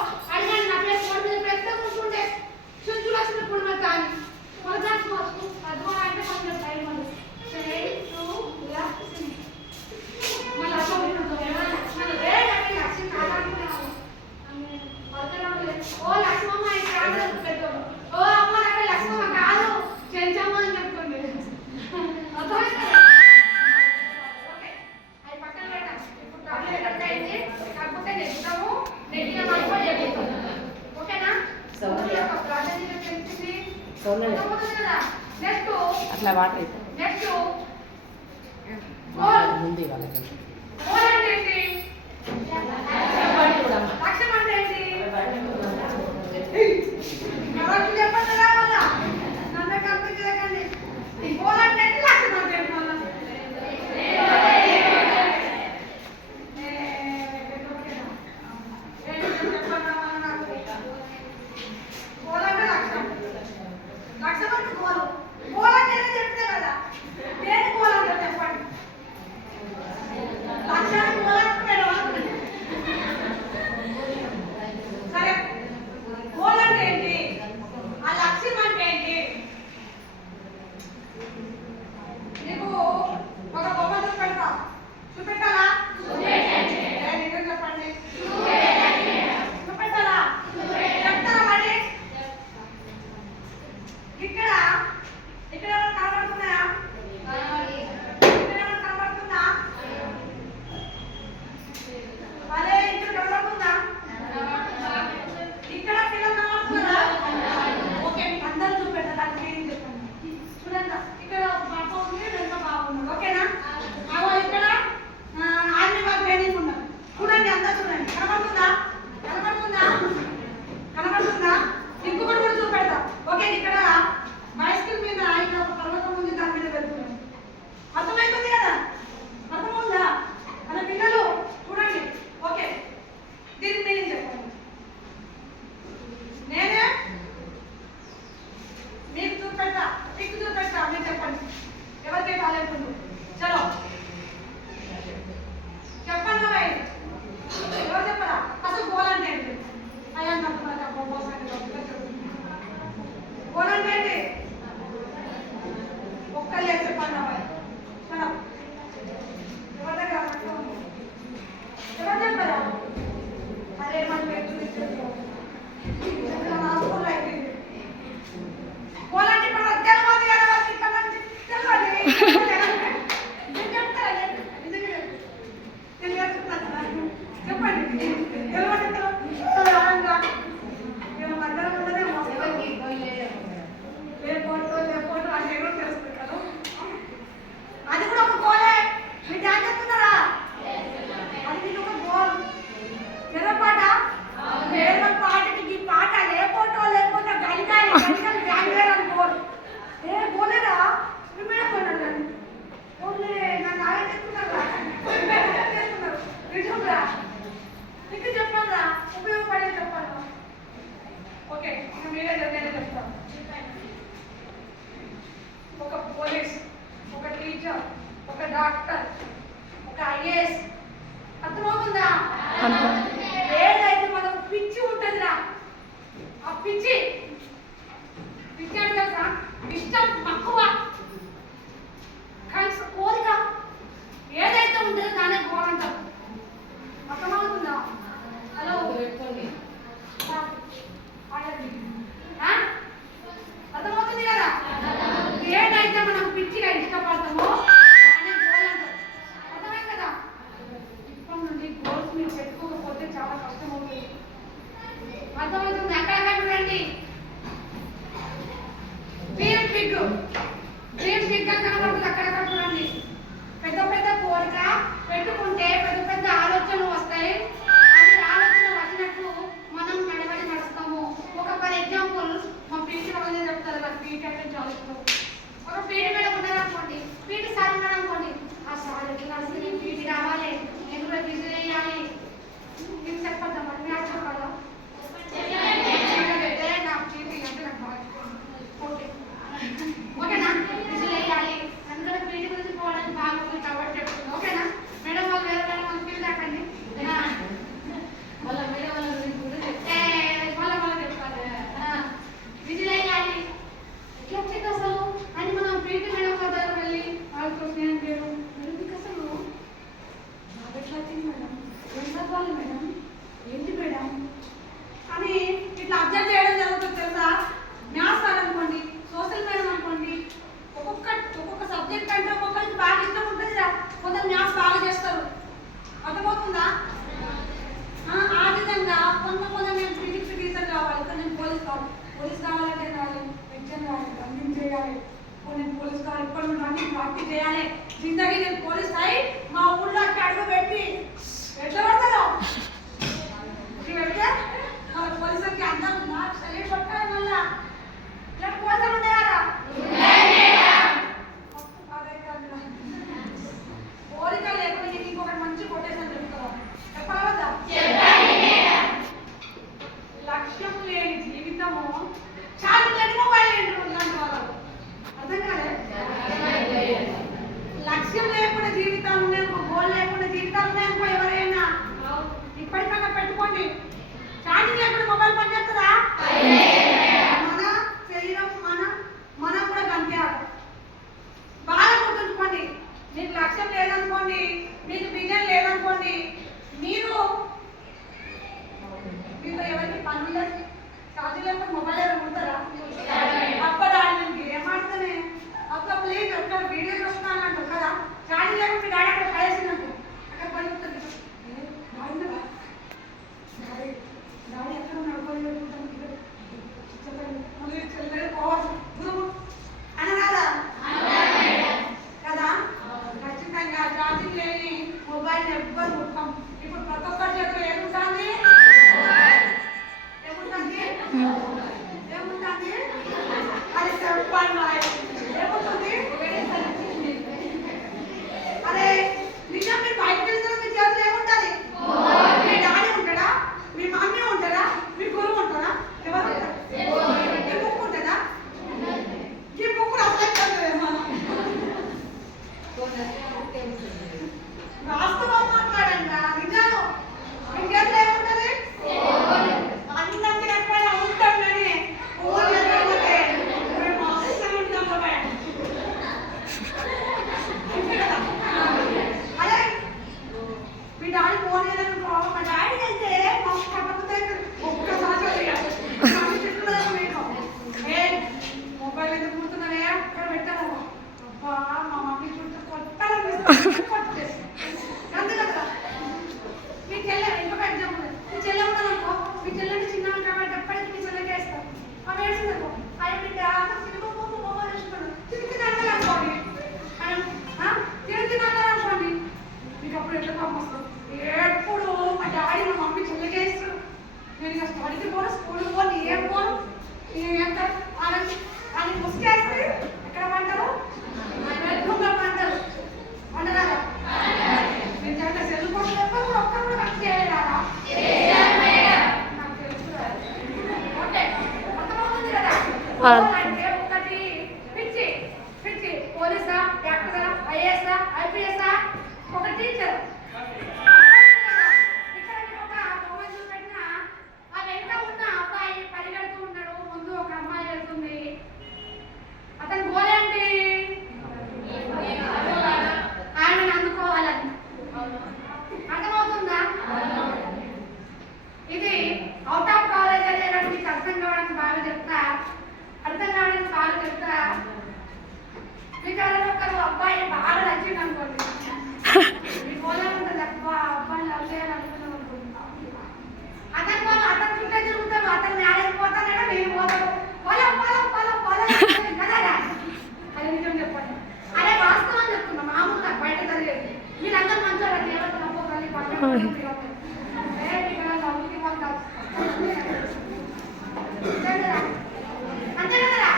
అర్థమవుతుంది కదా? నెక్స్ట్ అట్లా వాటర్ అయితే నెక్స్ట్ గోల్. ముందు ఇవ్వాలి. గోల్ అంటే ఏంటి? లక్ష్యం అంటే ఏంటి? ఎవరికి చెప్పండి రావాలా? నన్ను కన్ఫ్యూజ్ చేయకండి. గోల్ అంటే ఏంటి? లక్ష్యం అంటే ఏంటి? మళ్ళా లక్ష్యం అంటే గోల్. గోల్ అంటే ఏంటో చెప్తే కదా. దేని గోల్ అంటే చెప్పండి. లక్ష్యాన్ని గోల్ అంటున్నాడు. సరే, గోల్ అంటే ఏంటి? ఆ లక్ష్యం అంటే ఏంటి? నీకు ఒక బొమ్మ చూపెడతా. చూపెట్టాలా? నిజం చెప్పండి. చూపెట్టాలా? చెప్తారా మరి? ఇక్కడ ఇక్కడ ఏమైనా కనబడుతున్నాయా? ఇక్కడ ఏమైనా కనబడుతుందా? అరే ఇక్కడ కనబడుతుందా? ఇక్కడ పిల్లలు కనబడుతుందా? ఓకే, మీకు అందరూ చూపెట్టాలి. నేను చెప్పండి. చూడండి, ఇక్కడ పాప ఉంది, రెండు బాగున్నారు. ఓకేనా? అవో ఇక్కడ ఆర్మీ వాళ్ళు ట్రైనింగ్ ఉన్నారు. చూడండి, అందరూ చూడండి. కనబడుతుందా? కనబడుతుందా? కనబడుతుందా? ఇంకొకటి కూడా చూపెడతా. ఓకే, ఇక్కడ బైసికల్ మీద ఇక్కడ ఒక పర్వతం ఉంది, దాని మీద వెళ్తున్నాం. అర్థమవుతుంది కదా? అర్థమవుతుందా? మన పిల్లలు చూడండి. ఓకే, దీనికి మీనింగ్ చెప్పండి. నేనే మీకు చూపెట్టా, మీకు చూపెట్టా, మీరు చెప్పండి. ఎవరికే టాలెంట్ ఉందో చలో చెప్పండి. అబ్బాయి ఎవరు చెప్పరా? అసలు గోల్ అంటే ఏంటి? అయ్యా గోల్ అంటే ఏంటి? ఒక్కళ్ళే చెప్పండి. అబ్బాయి మేడం ఎవరి దగ్గర ఎవరు చెప్పరా? అరే మన హాస్పిటల్ అయిపోయింది. గోల్ అంటే ఇప్పుడు తెలవాలి కదా, వాళ్ళకి ఇక్కడ నుంచి తెలవాలి. నేను చెప్తారా? నేను నేర్చుకున్నాను. చెప్పండి. తెలవండి. నేను మధ్యలో ఉండదే లేకపోతే అంటే ఏమో తెలుసుకుంటాను. అది కూడా ఒక గోలే. మీరు డాన్స్ చేస్తున్నారా? అది మీకు ఒక గోల్. ఎర్రపాట పాటకి ఈ పాట లేకపోతే లేకపోతే గలిగాలి గలిగాలి గ్యాంగ్వేర్ అని గోల్. ఏ గోలేరా? మీరు కొన్నాడు ఓన్లీ నన్ను ఆయన చెప్తున్నారా? చేస్తున్నారు. నిజంగా మీకు చెప్పాలా? ఉపయోగపడే చెప్పాలా? ఓకే, ఇంకా మీరే నేనే చెప్తాను. ఒక పోలీస్, ఒక టీచర్, ఒక డాక్టర్, ఒక ఐఏఎస్. అర్థమవుతుందా? ఏదైతే మనకు పిచ్చి ఉంటుందిరా, ఆ పిచ్చి పిచ్చి అంటే తెలుసా? ఇష్టం తక్కువ కానీ కోరిక ఏదైతే ఉంటుందో దానే గోల్ అంటారు. అర్థమవుతుందా? హలో, అర్థమవుతుంది కదా? ఏదైతే మనం పిచ్చిగా ఇష్టపడతామో దానే గోల్ అంటారు. అర్థమైంది కదా? ఇప్పటి నుండి గోల్స్ మీరు పెట్టుకోకపోతే చాలా కష్టం అవుతుంది. అర్థమవుతుంది? అక్కడ చూడండి. చేయాలి. జిందగీ నేను పోలీస్ అయి మా ఊళ్ళోకి అడుగు పెట్టి ఎట్లా పడతారో పెడితే మన పోలీసులకి అందరూ నాకు చలి కొట్టాలి. మళ్ళా ఇలా కోతలు ఉన్నాయారా కోరిక లేకుండా నీకు ఇంకొకటి మంచి కొటేషన్ చెప్తావా? చెప్పవద్దా? లక్ష్యం లేని జీవితము చాలు లేని మొబైల్ ఏంటి వాళ్ళు అర్థం కాలే. లక్ష్యం లేకుండా జీవితాలు ఉన్నాయి, ఒక గోల్ లేకుండా జీవితాలు ఉన్నాయి. ఎవరైనా ఇప్పటికన్నా పెట్టుకోండి. ఛార్జింగ్ లేకుండా మొబైల్ పనిచేస్తుందా? మన శరీరం మనం కూడా గంతేయాలి. బాగా గుర్తుంచుకోండి. మీకు లక్ష్యం లేదనుకోండి, మీకు విజన్ లేదనుకోండి, మీతో ఎవరికి పనులు లేదు. ఛార్జింగ్ లేకుండా మొబైల్ ఏమైనా ఉంటారా? అప్పుడు ఆయన గేమ్ ఆడితేనే అప్పుడు ప్లీజ్ అక్కడ వీడియో చూస్తున్నాను అంటారు కదా. ఛార్జింగ్ లేకుండా మీ డాడీ అక్కడ పడేసినట్టు అక్కడ పడుతుంది. డాడీ ఎక్కడ ఉన్నాడు? మళ్ళీ చెల్లె పోవచ్చు అనరాదా కదా. ఖచ్చితంగా ఛార్జింగ్ లేని మొబైల్ ఎవ్వరు ముట్టం. ఇప్పుడు ప్రతి ఒక్కరి చేతిలో ఏముంటుంది? ఏముంటుంది? అది చెప్పండి. ఏముంటుంది? అరే నిజం మీరు బయటకు వెళ్తారు, మీ చేతిలో ఏముంటుంది? మీ డాడీ ఉంటాడా? మీ మమ్మీ ఉంటారా? మీ గురువు ఉంటారా? ఎవరు ఉంటారు? ఈ బుక్ ఉంటుందా? ఈ బుక్ అసలు వాస్తవం మాట్లాడండి. నిజాలు మీ చేతిలో ఏముంటుంది? అన్నం తినకపోయినా ఉంటాం కానీ ఊరు లేకపోతే మేము అవసరం ఉంటాం కదా. అదే మీ డాడీ ఫోన్ చేయాలనుకో, మా డాడీ అయితే పక్కతే ఒక్కసారి మొబైల్ ఎందుకు కుడుతున్నానే అక్కడ పెట్టాను. అబ్బా మా మమ్మీ చుట్టూ కొట్టాలి అంతే కదా. మీ చెల్లె ఇంకొక ఎగ్జాంపుల్, మీ చెల్లె ఉన్నదనుకో, మీ చెల్లెంటే చిన్న కాబట్టి ఎప్పటికీ మీ చెల్లెకి వేస్తాం. అవి వేసిందనుకో, ఆయన బిడ్డ సినిమా మొబైల్ వేసుకున్నాడు తిరిగి అన్నారు అనుకోండి, తిరిగి అన్నారు అనుకోండి, మీకు అప్పుడు ఎట్లా పంపిస్తాం? ఎప్పుడు మా డాడీ మా మమ్మీ చెల్లెకి వేస్తాడు. నేను ఇక స్టడీకి పోను, స్కూల్కి పోను, ఏం పోను. ఎంత ఆయన ముసుకేస్తే ఎక్కడ పంటారు? బెడ్రూమ్లో పంటారు. వండరాదా? నేను సెల్ ఫోన్ ఎప్పుడు కూడా ఒక్కరు కూడా కట్ చేయలేదా? నాకు తెలుసు. ఓకే అర్థమవుతుంది కదా. అంటే ఒకటి పిచ్చి పిచ్చి పోలీసా, డాక్టరా, ఐఏఎస్ఆ, ఐపీఎస్ఆ, ఒక టీచర్. ఇక్కడ ఒక మొబైల్ చూపెట్టినా ఆ వెంట ఉన్న అబ్బాయి పరిగెడుతూ ఉన్నాడు, ముందు ఒక అమ్మాయి వెళ్తుంది. అతని గోల్ ఏంటి? ఆయనను అందుకోవాలని. అర్థమవుతుందా? ఇది అవుట్ ఆఫ్ కాలేజ్ అనేది మీకు అర్థం కావడానికి బాగా చెప్తా. అర్థం కావడానికి బాగా చెప్తా. మీకు ఎవరైనా ఒకరు అబ్బాయి బాగా నచ్చింది అనుకోండి, మీ గోల్ ఉంటుంది అబ్బాయిని లవ్ చేయాలనుకున్నాం అనుకుంటున్నాం. అతను చుట్టే తిరుగుతాడు, అతను మ్యారేజ్ పోతానైనా నేను పోతాను. పొలం పొలం పొలం పొలం కదా. అది నిజం చెప్పండి. అదే వాస్తవం చెప్తున్నా, మామూలుగా బయట జరిగేది. మీరందరూ మంచిగా దేవత నమ్మకాలి పక్కన అంతే కదా.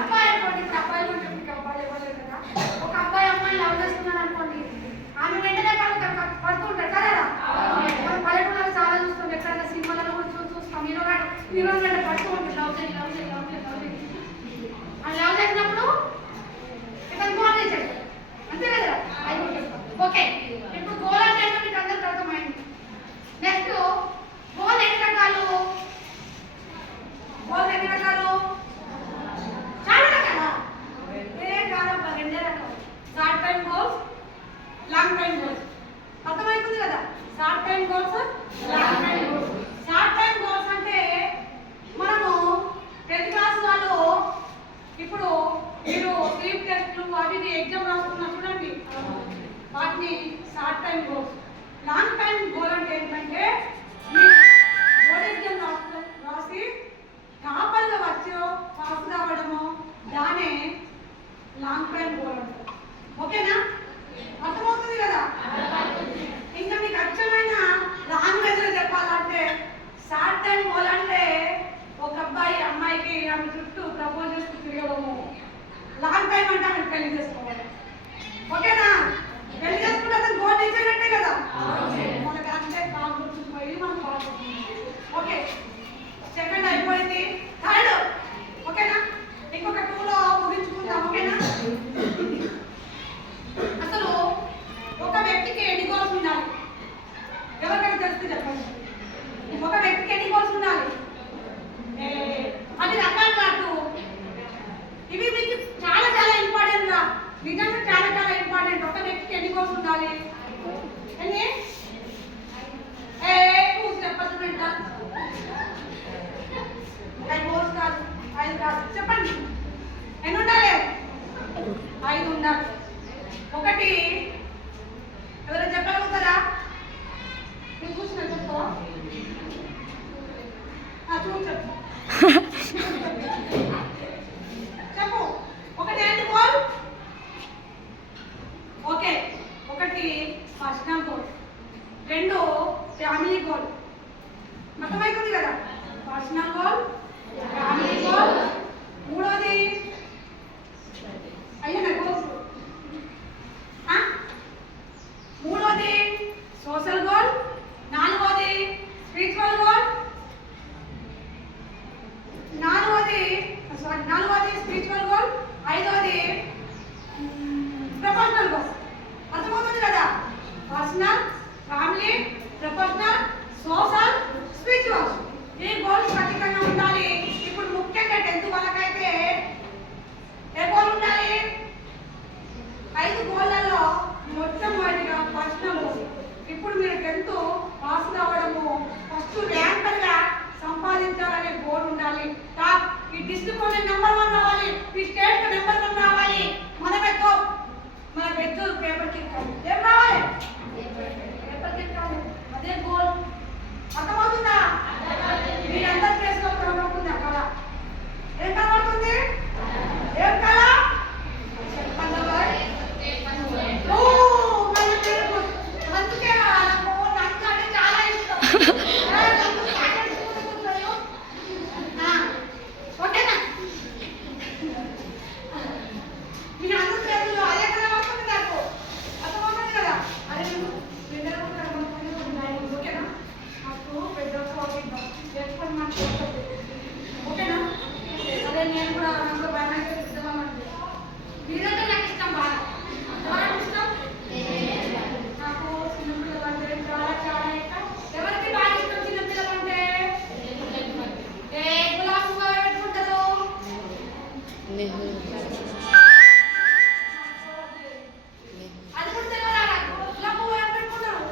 అబ్బాయి అనుకోండి, ఇప్పుడు అబ్బాయిలు ఉంటుంది, మీకు అబ్బాయి ఇవ్వలేదు కదా. ఒక అబ్బాయి అమ్మాయి లవ్ చేస్తున్నాడు అనుకోండి, ఆమె వెంటనే పడుతూ ఉంటాడు కదా. మనం పల్లెటూళ్ళలో చాలా చూస్తాం, ఎక్కడైనా సినిమాలలో కూడా చూస్తాం. హీరో వెంట పడుతూ ఉంటుంది, లవ్ చేసి లవ్ చేసి లవ్ చేసి లవ్ చేసి. అది లవ్ చేసినప్పుడు ఇక్కడ గోల్ చేశాడు అంతే కదా. ఓకే ఇప్పుడు గోల్ అంటే మీకు అందరికి అర్థమైంది. నెక్స్ట్ గోల్ ఎన్ని రకాలు? గోల్ ఎన్ని రకాలు? చాలా రకాలా? కాదబ్బా, రెండే రకాలు. Short time goals, long time goals. అర్థమవుతుంది కదా. Short time goals, long time goals. Short time goals అంటే మనము 10th క్లాస్ వాళ్ళు ఇప్పుడు మీరు స్లీప్ టెస్ట్లు అవి ఎగ్జామ్ రాస్తున్నారు చూడండి, వాటిని short time goals. Long time goal అంటే ఏంటంటే బోర్డ్ ఎగ్జామ్ రాసి కాపల్లో వచ్చో పాస్ కావడము, దానే లాంగ్ టైం గోల్. ఏమంటే ఆమె పెళ్లి చేసుకోవాలి. ఓకేనా? పెళ్లి చేసుకుంటే అతను గోల్ ఇచ్చేటట్టే కదా. మనకి అంతే కాల్ గుర్తుకుపోయి మనం బాగుంటుంది. ఓకే, సెకండ్ అయిపోయింది. థర్డ్ ఓకేనా? ఇంకొక 2లో ముగించుకుందాం. ఓకేనా? అసలు ఒక వ్యక్తికి ఎన్ని గోల్స్ ఉండాలి? ఎవరికైనా తెలిస్తే చెప్పండి. ఒక వ్యక్తికి ఎన్ని గోల్స్ ఉండాలి? అది రకాలు కాదు. ఇవి మీకు చాలా చాలా ఇంపార్టెంట్ రా, నిజంగా చాలా చాలా ఇంపార్టెంట్. ఒక వ్యక్తికి ఎన్ని గోల్స్ ఉండాలి? ఎన్ని? చెప్పదు బిడ్డ. 5 గోల్స్ కాదు, 5 కాదు. చెప్పండి ఎన్ని ఉండాలి? 5 ఉండాలి. ఒకటి ఎవరైనా చెప్పగలుగుతారా? నేను చూసిన చెప్తావా? చూడు చెప్పు. చెప్పు. ఒకటి ఏంటి గోల్? ఓకే, ఒకటి పర్సనల్ గోల్, 2 ఫ్యామిలీ గోల్. అర్థమవుతుంది కదా? పర్సనల్ గోల్, ఫ్యామిలీ గోల్, 3వది అయ్యా గోల్స్, 3వది సోషల్ గోల్, 4వది స్పిరిచువల్ గోల్, 4వది స్పిరిచువల్ గోల్, 5వది ప్రొఫెషనల్ గోల్. అర్థమవుతుంది కదా? Personal, family, professional, social, spiritual. ఈ గోల్స్ ఖచ్చితంగా ఉండాలి. ఇప్పుడు ముఖ్యంగా 10th వాళ్ళకైతే ఏ గోల్ ఉండాలి? 5 గోళ్లలో మొట్టమొదటిగా పర్సనల్ గోల్. ఇప్పుడు మీరు 10th పాస్ కావడము, ఫస్ట్ ర్యాంకర్గా సంపాదించాలనే గోల్ ఉండాలి. టాప్ ఈ డిస్ట్రిక్ట్ నెంబర్ 1 రావాలి, ఈ స్టేట్ నెంబర్ 1 రావాలి. మనమే టాప్. మన పెద్ద పేపర్ కిక్కాలి. ఏం రావాలి? పేపర్ కిక్కాలి. అదే గోల్. అర్థమవుతుందా? మీరందరి ప్లేస్లో కనబడుతుంది అక్కడ. ఏం కనబడుతుంది? ఏం కళ? అందుకే నాకు నంచు అంటే చాలా ఇష్టం. ఓకేనా? మీ అందరి ప్లేస్లో అదే కనబడుతుంది నాకు. అర్థమవుతుంది కదా? అదే ఓకేనా? నాకు పెద్ద చెప్పండి నాకు ఓకేనా? అదే నేను కూడా నాకు భయం అయితే ఇద్దామంటే మీరంటే నాకు ఇష్టం బాగా. ఎవరికి ఇష్టం? నాకు చిన్నపిల్లలు అంటే చాలా చాలా ఇష్టం. ఎవరికి బాగా ఇష్టం చిన్నపిల్లలు అంటే? గులాబీ పువ్వు పెట్టుకుంటారు. అది కూడా తెలియదా? గులాబీ పువ్వు పెట్టుకుంటారు.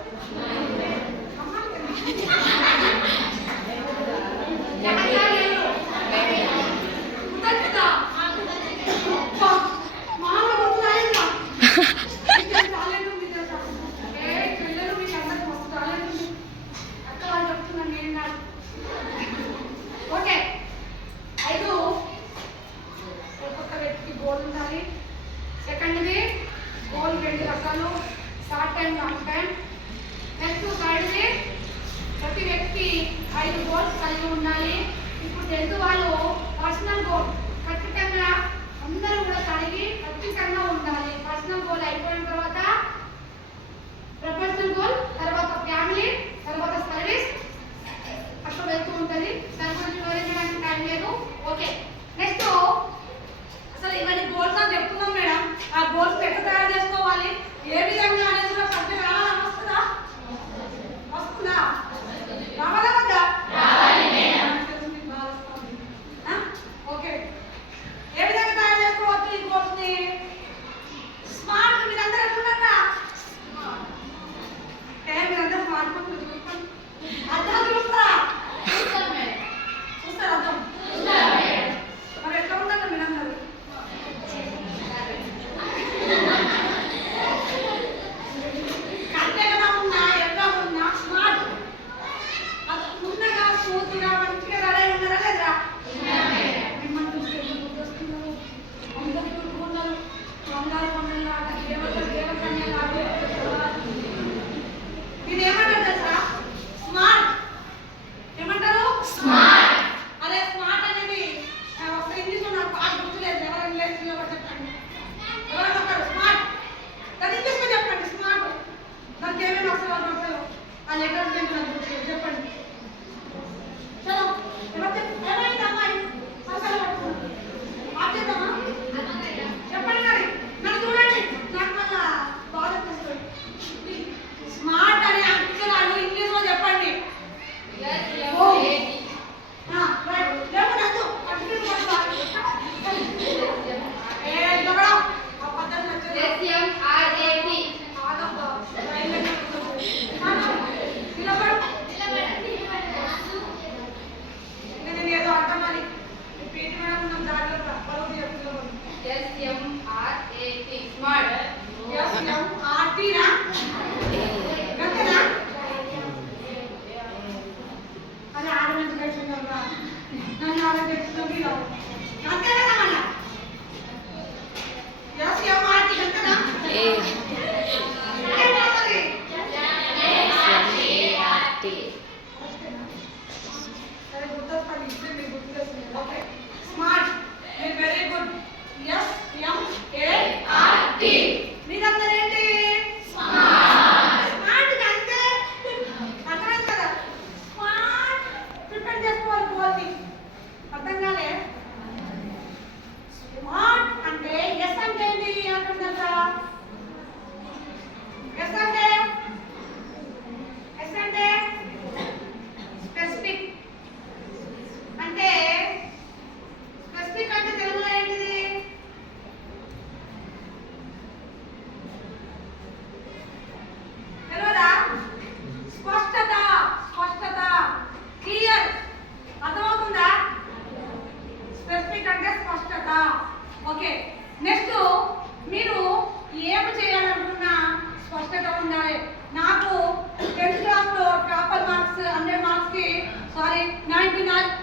ఓకే, 5 ఒక్కొక్క వ్యక్తికి గోల్ ఉండాలి. సెకండ్ది గోల్ 2 రకాలు, short time, long time. Next థర్డ్ది ప్రతి వ్యక్తి 5 గోల్స్ కలిగి ఉండాలి. ఇప్పుడు 10th వాళ్ళు పర్సనల్ గోల్ ఖచ్చితంగా అందరూ కూడా కలిగి ఖచ్చితంగా ఉండాలి. పర్సనల్ గోల్ అయిపోయిన తర్వాత ప్రొఫెషనల్ గోల్, తర్వాత ఫ్యామిలీ, తర్వాత సర్వీస్ అక్కడ వెళ్తూ ఉంటుంది. దాని గురించి వివరించడానికి టైం లేదు. ఓకే, నెక్స్ట్ అసలు ఇవన్నీ గోల్స్ అని చెప్తున్నాం మేడం. ఆ గోల్స్ ఎక్కడ తయారు చేసుకోవాలి, ఏ విధంగా అనేది కూడా సబ్జెక్ట్ రావాలని వస్తుందా? వస్తుందా? రావాలా వద్దా? ఓకే, ఏ విధంగా తయారు చేసుకోవచ్చు ఈ గోల్స్ని? స్మార్ట్. మీరందరూ ఎట్లున్నారా? మీరందరూ స్మార్ట్ ఫోన్ చూసుకోండి.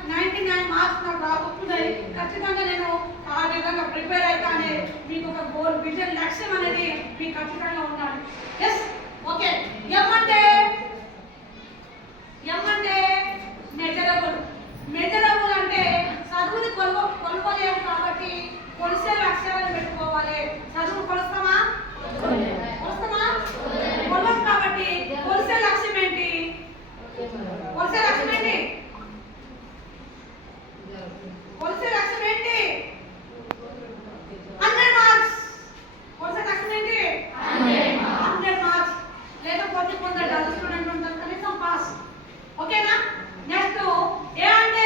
99 మార్క్స్ నాకు రాబోతున్నాయి. ఖచ్చితంగా నేను ఆ విధంగా ప్రిపేర్ అవుతానే మీకు ఒక గోల్ విజన్ లక్ష్యం అనేది మీకు ఖచ్చితంగా ఉండాలి. Yes okay. ఏమంటే మెజరబుల్. మెజరబుల్ అంటే చదువుని కొలుకోలేము కాబట్టి కొలిసే లక్ష్యాలను పెట్టుకోవాలి. చదువు కొలుస్తామా? కొలం కాబట్టి కొలిసే లక్ష్యం ఏంటి? కొలిసే లక్ష్యం ఏంటి? కొలిసే లక్ష్యం ఏంటి? 100 మార్క్స్. కొలిసే లక్ష్యం ఏంటి? 100 మార్క్స్. లేకపోతే కొందరు డల్ స్టూడెంట్ ఉంటారు, కనీసం పాస్. ఓకేనా? నెక్స్ట్ ఏ అంటే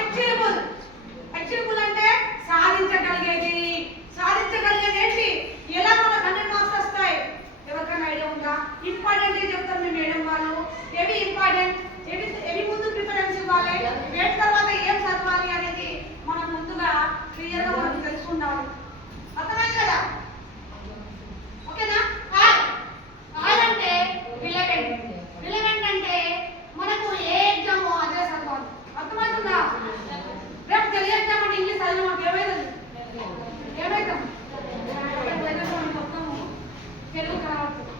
అచీవబుల్. అచీవబుల్ అంటే సాధించగలిగేది. సాధించగలిగేది ఏంటి? ఎలా మనకు 100 మార్క్స్ వస్తాయి? ఎవరికైనా ఐడియా ఉందా? ఇంపార్టెంట్ చెప్తారు మీ మేడం వాళ్ళు. ఏవి ఇంపార్టెంట్, ఏవి ముందు ప్రిఫరెన్స్ ఇవ్వాలి, వేటి తర్వాత ఏం చదవాలి అనేది మనం ముందుగా క్లియర్గా మనకు తెలుసుకుండాలి. అర్థమైంది కదా? ఓకేనా? ఆల్ అంటే రిలవెంట్. రిలవెంట్ అంటే మనకు ఏ ఎగ్జామో అదే చదవాలి. అర్థమవుతుందా? రేపు తెలుగు ఎగ్జామ్ అంటే ఇంగ్లీష్ చదివిన మాకు ఏమవుతుంది? మొత్తము తెలుగు కనబడుతుంది.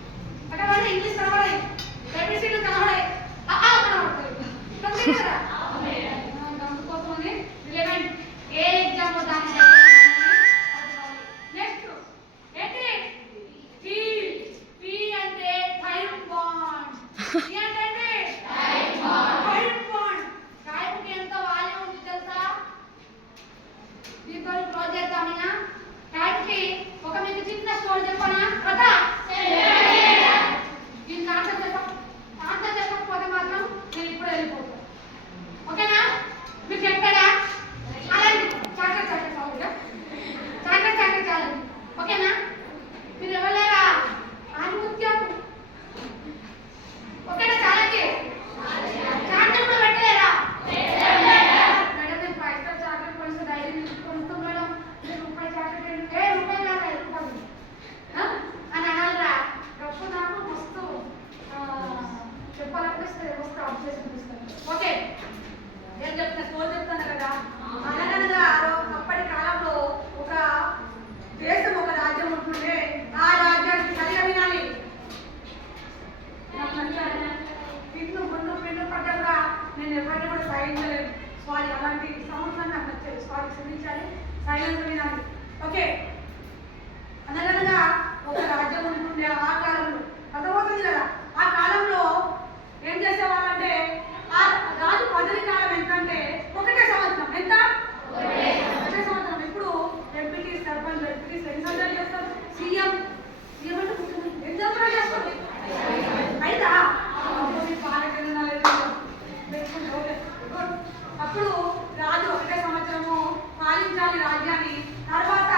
అక్కడ ఇంగ్లీష్ కనబడాయి, ఏబిసిడీలు కనబడాయి, కనబడుతుంది కదా. అందుకోసమని రిలవెంట్ ఏ ఎగ్జామో దాన్ని నెక్స్ట్ ఏంటి? పి అంటే టైం బాండ్. పి అంటే టైం బాండ్. టైంకి ఎంత వాల్యూ ఉంది తెలుసా? దీంతో క్లోజ్ చేద్దామన్నా. టైంకి ఒక మీకు చిన్న స్టోరీ చెప్పనా? కథ. దీనికి ఆన్సర్ చెప్పకపోతే మాత్రం నేను ఇప్పుడు వెళ్ళిపోతాను. ఓకేనా? మీకు చెప్పాడా? అలాంటి చాక్లెట్ చాలండి. ఓకేనా? మీరు ఎవరులేరా? ఆధిముత్యం. ఓకేనా? చాలండి. చాక్లెట్ కూడా పెట్టలేరా? మేడం నేను 5 స్టార్ చాక్లెట్ కొనిస్తే డైరీ కొనుస్తాం మేడం. మీరు రూపాయి చాక్లెట్ రూపాయి కాదు వెళ్ళిపోతుంది అని అనాలరా? డబ్బు నాకు మస్తు చెప్పాలనిపిస్తే వస్తే ఆఫ్ చేసి అనిపిస్తాను. ఓకే, నేను చెప్తాను కదా. అనగనగా అప్పటి కాలంలో ఒక దేశం, ఒక రాజ్యం ఉంటుండే. ఆ రాజ్యానికి సరిగా వినాలి. పిండు పడ్డా కూడా నేను ఎవరిని కూడా సహించలేదు. సారీ, అలాంటి సంవత్సరం నాకు నచ్చలేదు. సారీ, క్షమించాలి. సైలెన్స్ వినాలి. ఓకే. అనగనగా ఒక రాజ్యం ఉంటుండే ఆ కాలంలో. అర్థమవుతుంది కదా? ఆ కాలంలో ఏం చేసేవాళ్ళంటే ఆ రాజు పదవి కాలం ఎంతంటే ఒకటే సంవత్సరం. ఎంత? ఒకటే సంవత్సరం. ఇప్పుడు ఎంపీటీ, సర్పంచ్, ఎంపీటీ ఎన్ని సంవత్సరాలు చేస్తారు? సీఎం అంటే ఎన్ని సంవత్సరాలు చేస్తారు? అయినా అప్పుడు రాజు ఒకటే సంవత్సరము పాలించాలి రాజ్యాన్ని. తర్వాత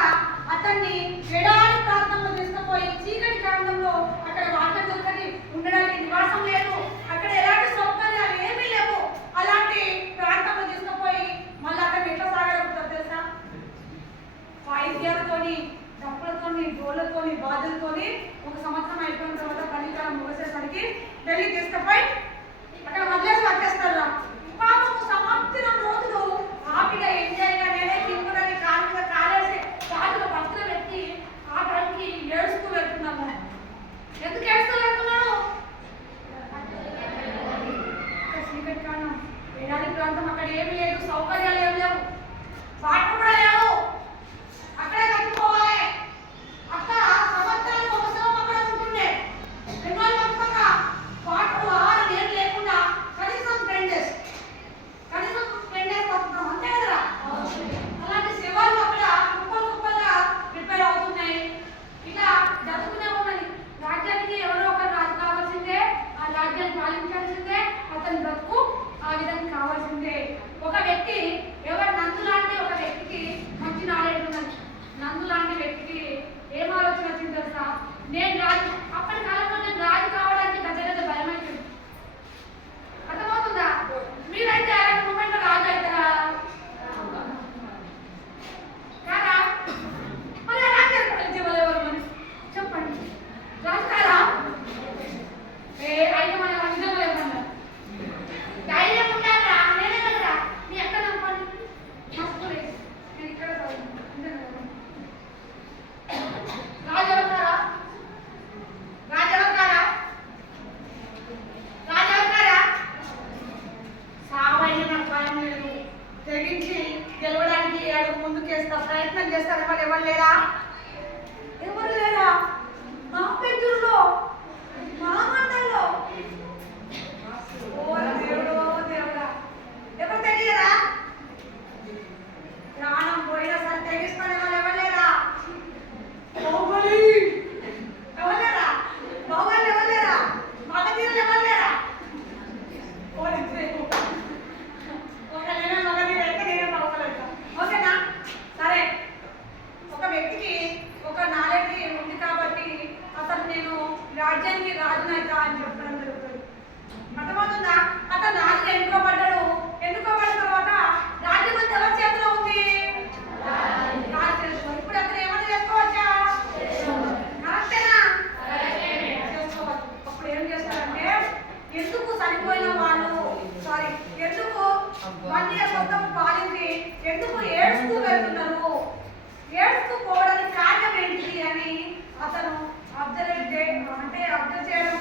అతన్ని ఎడారి ప్రాంతంలో తీసుకుపోయి చీకటి ప్రాంతంలో, అక్కడ వాటర్ దొరకని, ఉండడానికి నివాసం లేదు, అక్కడ ఎలాంటి సౌకర్యాలు ఏమీ లేవు, అలాంటి ప్రాంతంలో తీసుకుపోయి మళ్ళీ అక్కడ ఎట్లా సాగలుగుతారు తెలుసా? వాయిద్యాలతోని, డప్పులతోని, డోళ్ళతోని, బాధలతోని ఒక సంవత్సరం అయిపోయిన తర్వాత పనికాలం ముగిసేసరికి ఢిల్లీ తీసుకుపోయి అక్కడ వదిలేసి వచ్చేస్తారు. పాపము సంవత్సరం రోజులు హ్యాపీగా ఎంజాయ్గా నేనే తిరుగుదని కాలు మీద కాలేసి కాలులో భద్ర పెట్టి ఆ టైంకి ఏడుస్తూ వెళ్తున్నాము. ఎందుకు ఏడుస్తూ వెళ్తున్నాను? చీకటి కారణం, ఏడాది ప్రాంతం, అక్కడ ఏమి లేదు, సౌకర్యాలు ఏమి లేవు, వాటర్ కూడా లేవు, అక్కడే కట్టుకోవాలి. అక్కడ సంవత్సరానికి ఒక శవం అక్కడ ఉంటుండే. రెండోళ్ళు మొత్తంగా వాటర్ 6 నెలలు లేకుండా కనీసం 10 డేస్ బతుకుతాం, అంతే కదరా? అలాంటి శవాలు అక్కడ కుప్పలుగా ప్రిపేర్ అవుతున్నాయి. ఇలా జరుగుతూనే ఉన్నది. రాజ్యానికి ఎవరో ఒకరు రాజు కావాల్సిందే, ఆ రాజ్యాన్ని పాలించాల్సిందే, అతని బ్రతుకు ఆ విధంగా కావాల్సిందే. ఒక వ్యక్తి నందు లాంటి ఒక వ్యక్తికి మంచి నాలెడ్జ్ ఉన్నది. నందు లాంటి వ్యక్తికి ఏం ఆలోచన వచ్చింది తెలుసా? నేను రాజు, అప్పటి కాలంలో నేను రాజు కావడానికి దగ్గర భయమైంది. అర్థమవుతుందా? మీరైతే అలాంటి మూమెంట్ లో రాజు అవుతారా? కాదా? మరి రాజు ఏర్పడించేవాళ్ళు ఎవరు మనిషి చెప్పండి? రాజు కాదా? అయితే మన నిజంగా ఏమన్నారు? ధైర్యం ఉండాలా? రాజ్యం చేస్తారు ఎవరు లేరా? ఎవరు లేరా? మా పెద్దూరులో మా మండల్లో ఓ దేవుడా ఎవరు తెలియరా? ప్రాణం పోయినా సరే తెగిస్తున్న వాళ్ళు ఎవరు లేరా? ఎవరు లేరా? బాహుబలి ఎవరు లేరా? మగధీరులు ఎవరు లేరా? ఒకళ్ళైనా మగధీరు అయితే నేనే బాహుబలి అవుతా. ఓకేనా? సరే, ఒక వ్యక్తికి ఒక నాలెడ్జ్ ఉంది కాబట్టి అతను నేను రాజ్యానికి రాజునైతా అని చెప్పడం జరుగుతుంది. అర్థమవుతుందా? అతను రాజు ఎన్నుకోబడ్డాడు. ఎన్నుకోబడిన తర్వాత రాజ్యం అంతా ఎవరి చేతిలో ఉంది? రాజు చేతిలో. ఇప్పుడు అతను ఏమన్నా చేసుకోవచ్చా? కరెక్టేనా? చేసుకోవచ్చు. అప్పుడు ఏం చేస్తారంటే ఎందుకు చనిపోయిన వాళ్ళు ఎందుకు 1 year మొత్తం పాలించి ఎందుకు ఏడుస్తూ వెళ్తున్నారు, ఏడుస్తూ పోవడానికి కారణం ఏంటి అని అతను అబ్జర్వ్ చేయడం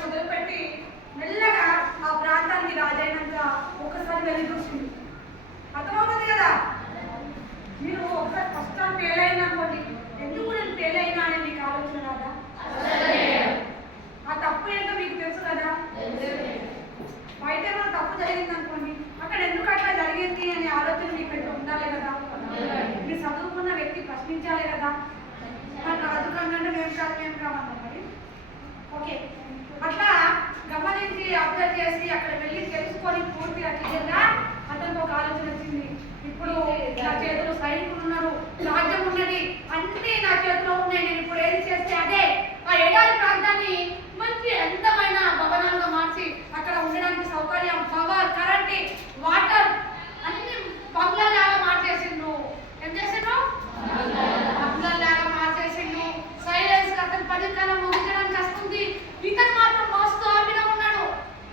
మొదలుపెట్టి మెల్లగా ఆ ప్రాంతానికి రాజైనాక ఒకసారి వెళ్ళి చూసింది. అర్థమవుతుంది కదా? మీరు ఒకసారి ఫస్ట్ టైం ఫెయిల్ అయినా అనుకోండి, ఎందుకు నేను ఫెయిల్ అయినా అని మీకు ఆలోచన రాదా? ఆ తప్పు ఏంటో మీకు తెలుసు కదా? బయట ఏమైనా తప్పు జరిగింది అనుకోండి, అక్కడ ఎందుకు అట్లా జరిగింది అనే ఆలోచన మీకు అయితే ఉండాలి కదా? మీరు చదువుకున్న వ్యక్తి ప్రశ్నించాలి కదా? రాజు కన్నా మేము కావాలన్నా మరి ఓకే. అట్లా గమనించి అబ్జర్వ్ చేసి అక్కడ వెళ్ళి తెలుసుకొని పూర్తిగా క్లియర్గా అతనికి ఒక ఆలోచన వచ్చింది. ఇప్పుడు నా చేతిలో సైనికులు ఉన్నారు, రాజ్యం ఉన్నది, అన్నీ నా చేతిలో ఉన్నాయి. నేను ఇప్పుడు ఏది చేస్తే అదే ఆ ఎడారి ప్రాంతాన్ని మంచి అందమైన భవనాలుగా మార్చి అక్కడ ఉండడానికి సౌకర్యం, పవర్, కరెంట్, వాటర్ అన్ని బంగ్లాలాగా మార్చేసిండు. ఏం చేసిండు? బంగ్లాలాగా మార్చేసిండు. సైలెన్స్ అతను 10 కాలం ముగించడానికి వస్తుంది. ఇతను మాత్రం మస్తు హ్యాపీగా ఉన్నాడు.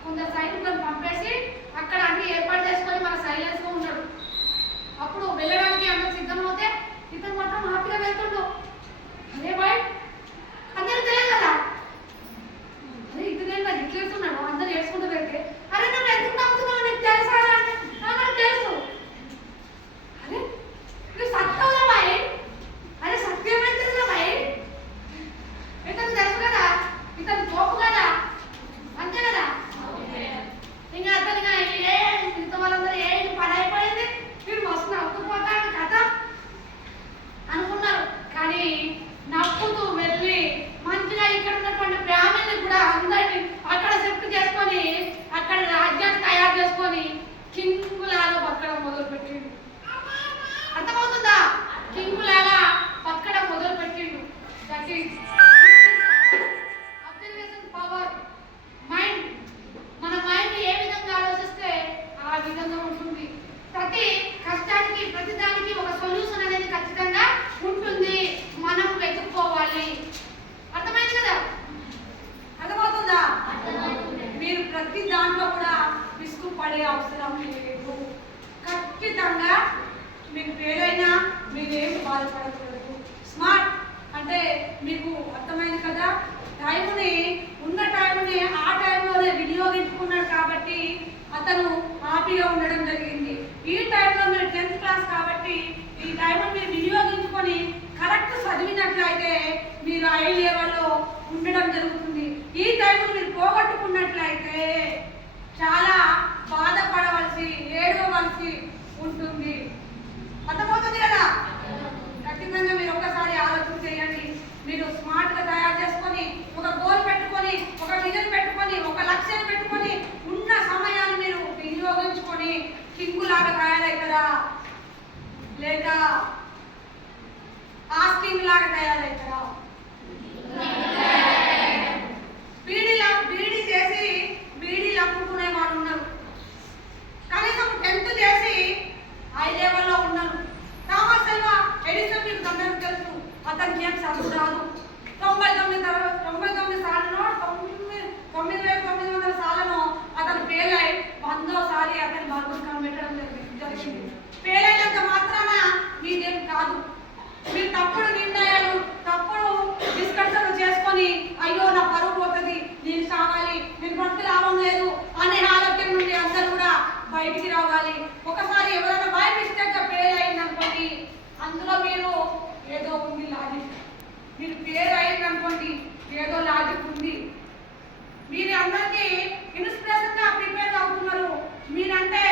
కొందరు సైనికులను పంపేసి అక్కడ అన్ని ఏర్పాటు చేసుకొని మన సైలెన్స్ గా ఉన్నాడు. అప్పుడు వెళ్ళడానికి అందరూ సిద్ధమవుతే ఇతను మాత్రం హ్యాపీగా వెళ్తుండు. అరే బాయ్ అందరూ తెలియదు కదా, అరే ఇతనే నాకు ఇట్లా వెళ్తున్నాడు, అందరూ ఏడ్చుకుంటూ వెళ్తే అరే నువ్వు ఎందుకు నమ్ముతున్నావు నీకు తెలుసా అంటే నాకు తెలుసు. అరే నువ్వు సత్యవురా బాయ్, అరే సత్యమైతుందిరా బాయ్, ఇతను తెలుసు కదా, ఇతను తోపు కదా, అంతే కదా? ఇంకా అతనిగా ఇంత వాళ్ళందరూ ఏంటి పని అయిపోయింది, వీడు మస్తు నవ్వుకుపోతాడు కథ అనుకున్నారు. కానీ నవ్వుతూ వెళ్ళి మంచిగా ఇక్కడ ఉన్నటువంటి బ్రాహ్మణుని కూడా అందరినీ అక్కడ షిఫ్ట్ చేసుకొని అక్కడ రాజ్యాన్ని తయారు చేసుకొని కింగులాగా బతకడం మొదలుపెట్టిండు. అర్థమవుతుందా? కింగులాగా బతకడం మొదలుపెట్టిండు. That is observation power. Mind, మన మైండ్ ఏ విధంగా ఆలోచిస్తే ఆ విధంగా ఉంటుంది. ప్రతి కష్టానికి ప్రతి దానికి ఒక సొల్యూషన్ అనేది ఖచ్చితంగా ఉంటుంది. మనం వెతుక్కోవాలి. అర్థమైంది కదా? అర్థమవుతుందా? మీరు ప్రతి దాంట్లో కూడా విసుగు పడే అవసరం లేదు. ఖచ్చితంగా మీకు పేరైనా మీరేమి బాధపడకూడదు. స్మార్ట్ అంటే మీకు అర్థమైంది కదా? ఉన్న టైంని ఆ టైంలోనే వినియోగించుకున్నాడు కాబట్టి అతను హ్యాపీగా ఉండడం జరిగింది. ఈ టైంలో మీరు 10th క్లాస్ కాబట్టి ఈ టైంలో మీరు వినియోగించుకొని కరెక్ట్ చదివినట్లయితే మీరు హై లెవెల్లో ఉండడం జరుగుతుంది. ఈ టైంలో మీరు పోగొట్టుకున్నట్లయితే చాలా బాధపడవలసి, ఏడవలసి ఉంటుంది. అర్థమవుతుంది కదా? ఖచ్చితంగా మీరు ఒక్కసారి ఆలోచన చేయండి. మీరు స్మార్ట్గా తయారు చేసుకొని ఒక గోల్ పెట్టుకొని ఒక విజన్ పెట్టుకొని ఒక లక్ష్యాన్ని పెట్టుకొని ఉన్న సమయాన్ని మీరు వినియోగించుకొని కింగులాగా తయారవుతారా లేక ఆస్కింగ్ లాగా తయారవుతారా? బీడీ చేసి బీడీలు అమ్ముకునే వాళ్ళు ఉన్నారు. కనీసం 10th చేసి హై లెవెల్లో ఉన్నారు. థామస్ అల్వా ఎడిసన్ మీకు అందరికీ తెలుసు. అతనికి ఏం చదువు రాదు. 99 సార్లు 9900 సార్లను అతను ఫెయిల్ అయి 100సారి అతను బల్బులు కనిపెట్టడం జరిగింది. ఫెయిల్ అయినంత మాత్రాన మీదేం కాదు. మీరు తప్పుడు నిర్ణయాలు, తప్పుడు డిస్కషన్లు చేసుకొని అయ్యో నా పరువు పోతుంది, నేను సాగాలి, నేను భక్తి లాభం లేదు అనే ఆలోచన నుండి అందరూ కూడా బయటికి రావాలి. ఒకసారి ఎవరైనా బై మిస్టేక్ గా ఫెయిల్ అయిందనుకోండి, అందులో మీరు ఏదో ఉంది లాజిక్. మీరు పేరు అయింది అనుకోండి, ఏదో లాజిక్ ఉంది. మీరు అందరికీ ఇన్స్పిరేషన్ గా ప్రిపేర్ అవుతున్నారు. మీరంటే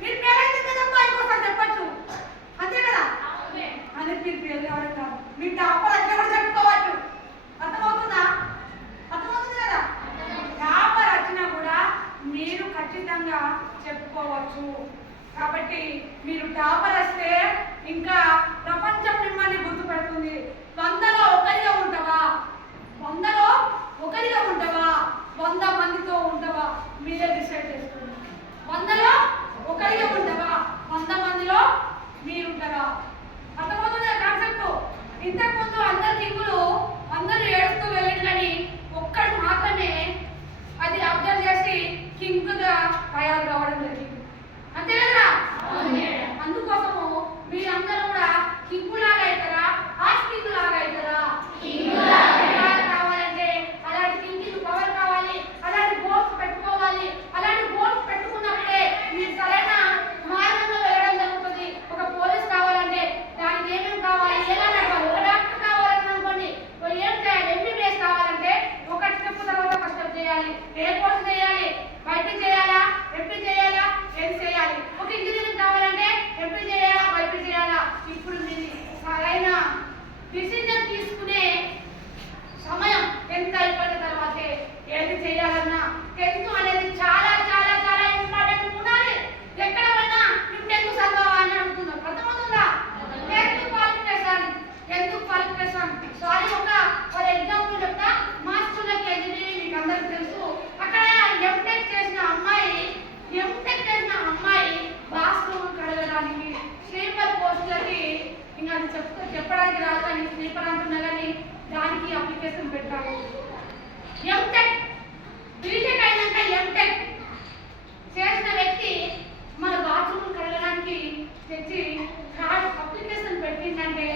మీరు పేరు అయితే కదమ్మా ఇంకోసారి చెప్పచ్చు, అంతే కదా అని మీరు పేరు కావడం కాదు. మీ టాపర్ అంటే కూడా చెప్పుకోవచ్చు. అర్థమవుతుందా? అర్థమవుతుంది కదా. టాపర్ వచ్చినా కూడా మీరు ఖచ్చితంగా చెప్పుకోవచ్చు. కాబట్టి మీరు టాపర్ వస్తే ఇంకా ప్రపంచం మిమ్మల్ని గుర్తుపెడుతుంది. 100లో 1గా ఉంటావా, 100లో 1గా ఉంటావా, 100 మందితో ఉంటావా, మీరే డిసైడ్ చేసుకోండి. 100లో 1గా ఉంటావా, 100 మందిలో మీరు ఉంటారా? అర్థమవుతుంది కాన్సెప్ట్. ఇంతకుముందు అందరు కింగులు అందరూ ఏడుస్తూ వెళ్ళండి కానీ ఒక్కడు మాత్రమే అది అబ్జర్వ్ చేసి కింగ్గా తయారు కావడం జరిగింది, అంతే కదా. అందుకోసము మీరందరూ కూడా కింగులాగా అవుతారా, కింగ్ లాగా అవుతారా? కావాలంటే అలాంటి కింగ్ పవర్ కావాలి, అలాంటి గోల్స్ పెట్టుకోవాలి. అలాంటి గోల్స్ పెట్టుకున్నప్పుడే మీరు సరైన మార్గంలో వెళ్ళడం జరుగుతుంది. ఒక పోలీస్ కావాలంటే దానికి ఏమేమి కావాలి, ఎలా నడవాలి. ఒక డాక్టర్ కావాలని అనుకోండి, ఏం చేయాలి, ఎంబీబీఎస్ కావాలంటే ఒక స్టెప్ తర్వాత ఒక స్టెప్ చేయాలి. ఏ కోర్స్ చేయాలి, బైపీ చేయాలా, ఎంపీ చేయాలా, ఏం చేయాలి. ఒక ఇంజనీరింగ్ కావాలంటే ఎంపీ చేయాలా, బైపీ చేయాలా. ఇప్పుడు మీరు సరైన డిసిజన్ తీసుకునే సమయం 10th అయిపోయిన తర్వాతే ఏది చేయాలన్నా 10th అనేది చాలా చాలా చాలా ఇంపార్టెంట్. ఉండాలి. ఎక్కడ పోయినా నువ్వు 10th చదవవా అని అడుగుతున్నారు. అర్థమవుతుందా? 10th qualification. సారీ, ఒక ఎగ్జాంపుల్ చెప్తా. మా స్కూల్లో కేజీబీ మీకు అందరికీ తెలుసు. అక్కడ ఎంటెక్ చేసిన అమ్మాయి బాత్రూమ్ కడగడానికి స్లీపర్ పోస్టులకి ఇంకా అది చెప్పడానికి రాదు కానీ స్లీపర్ అంటున్నా కానీ దానికి అప్లికేషన్ పెట్టాలి. ఎంటెక్ బీటెక్ అయినాక ఎంటెక్ చేసిన వ్యక్తి మన బాత్రూమ్ కడగడానికి తెచ్చి అప్లికేషన్ పెట్టిందంటే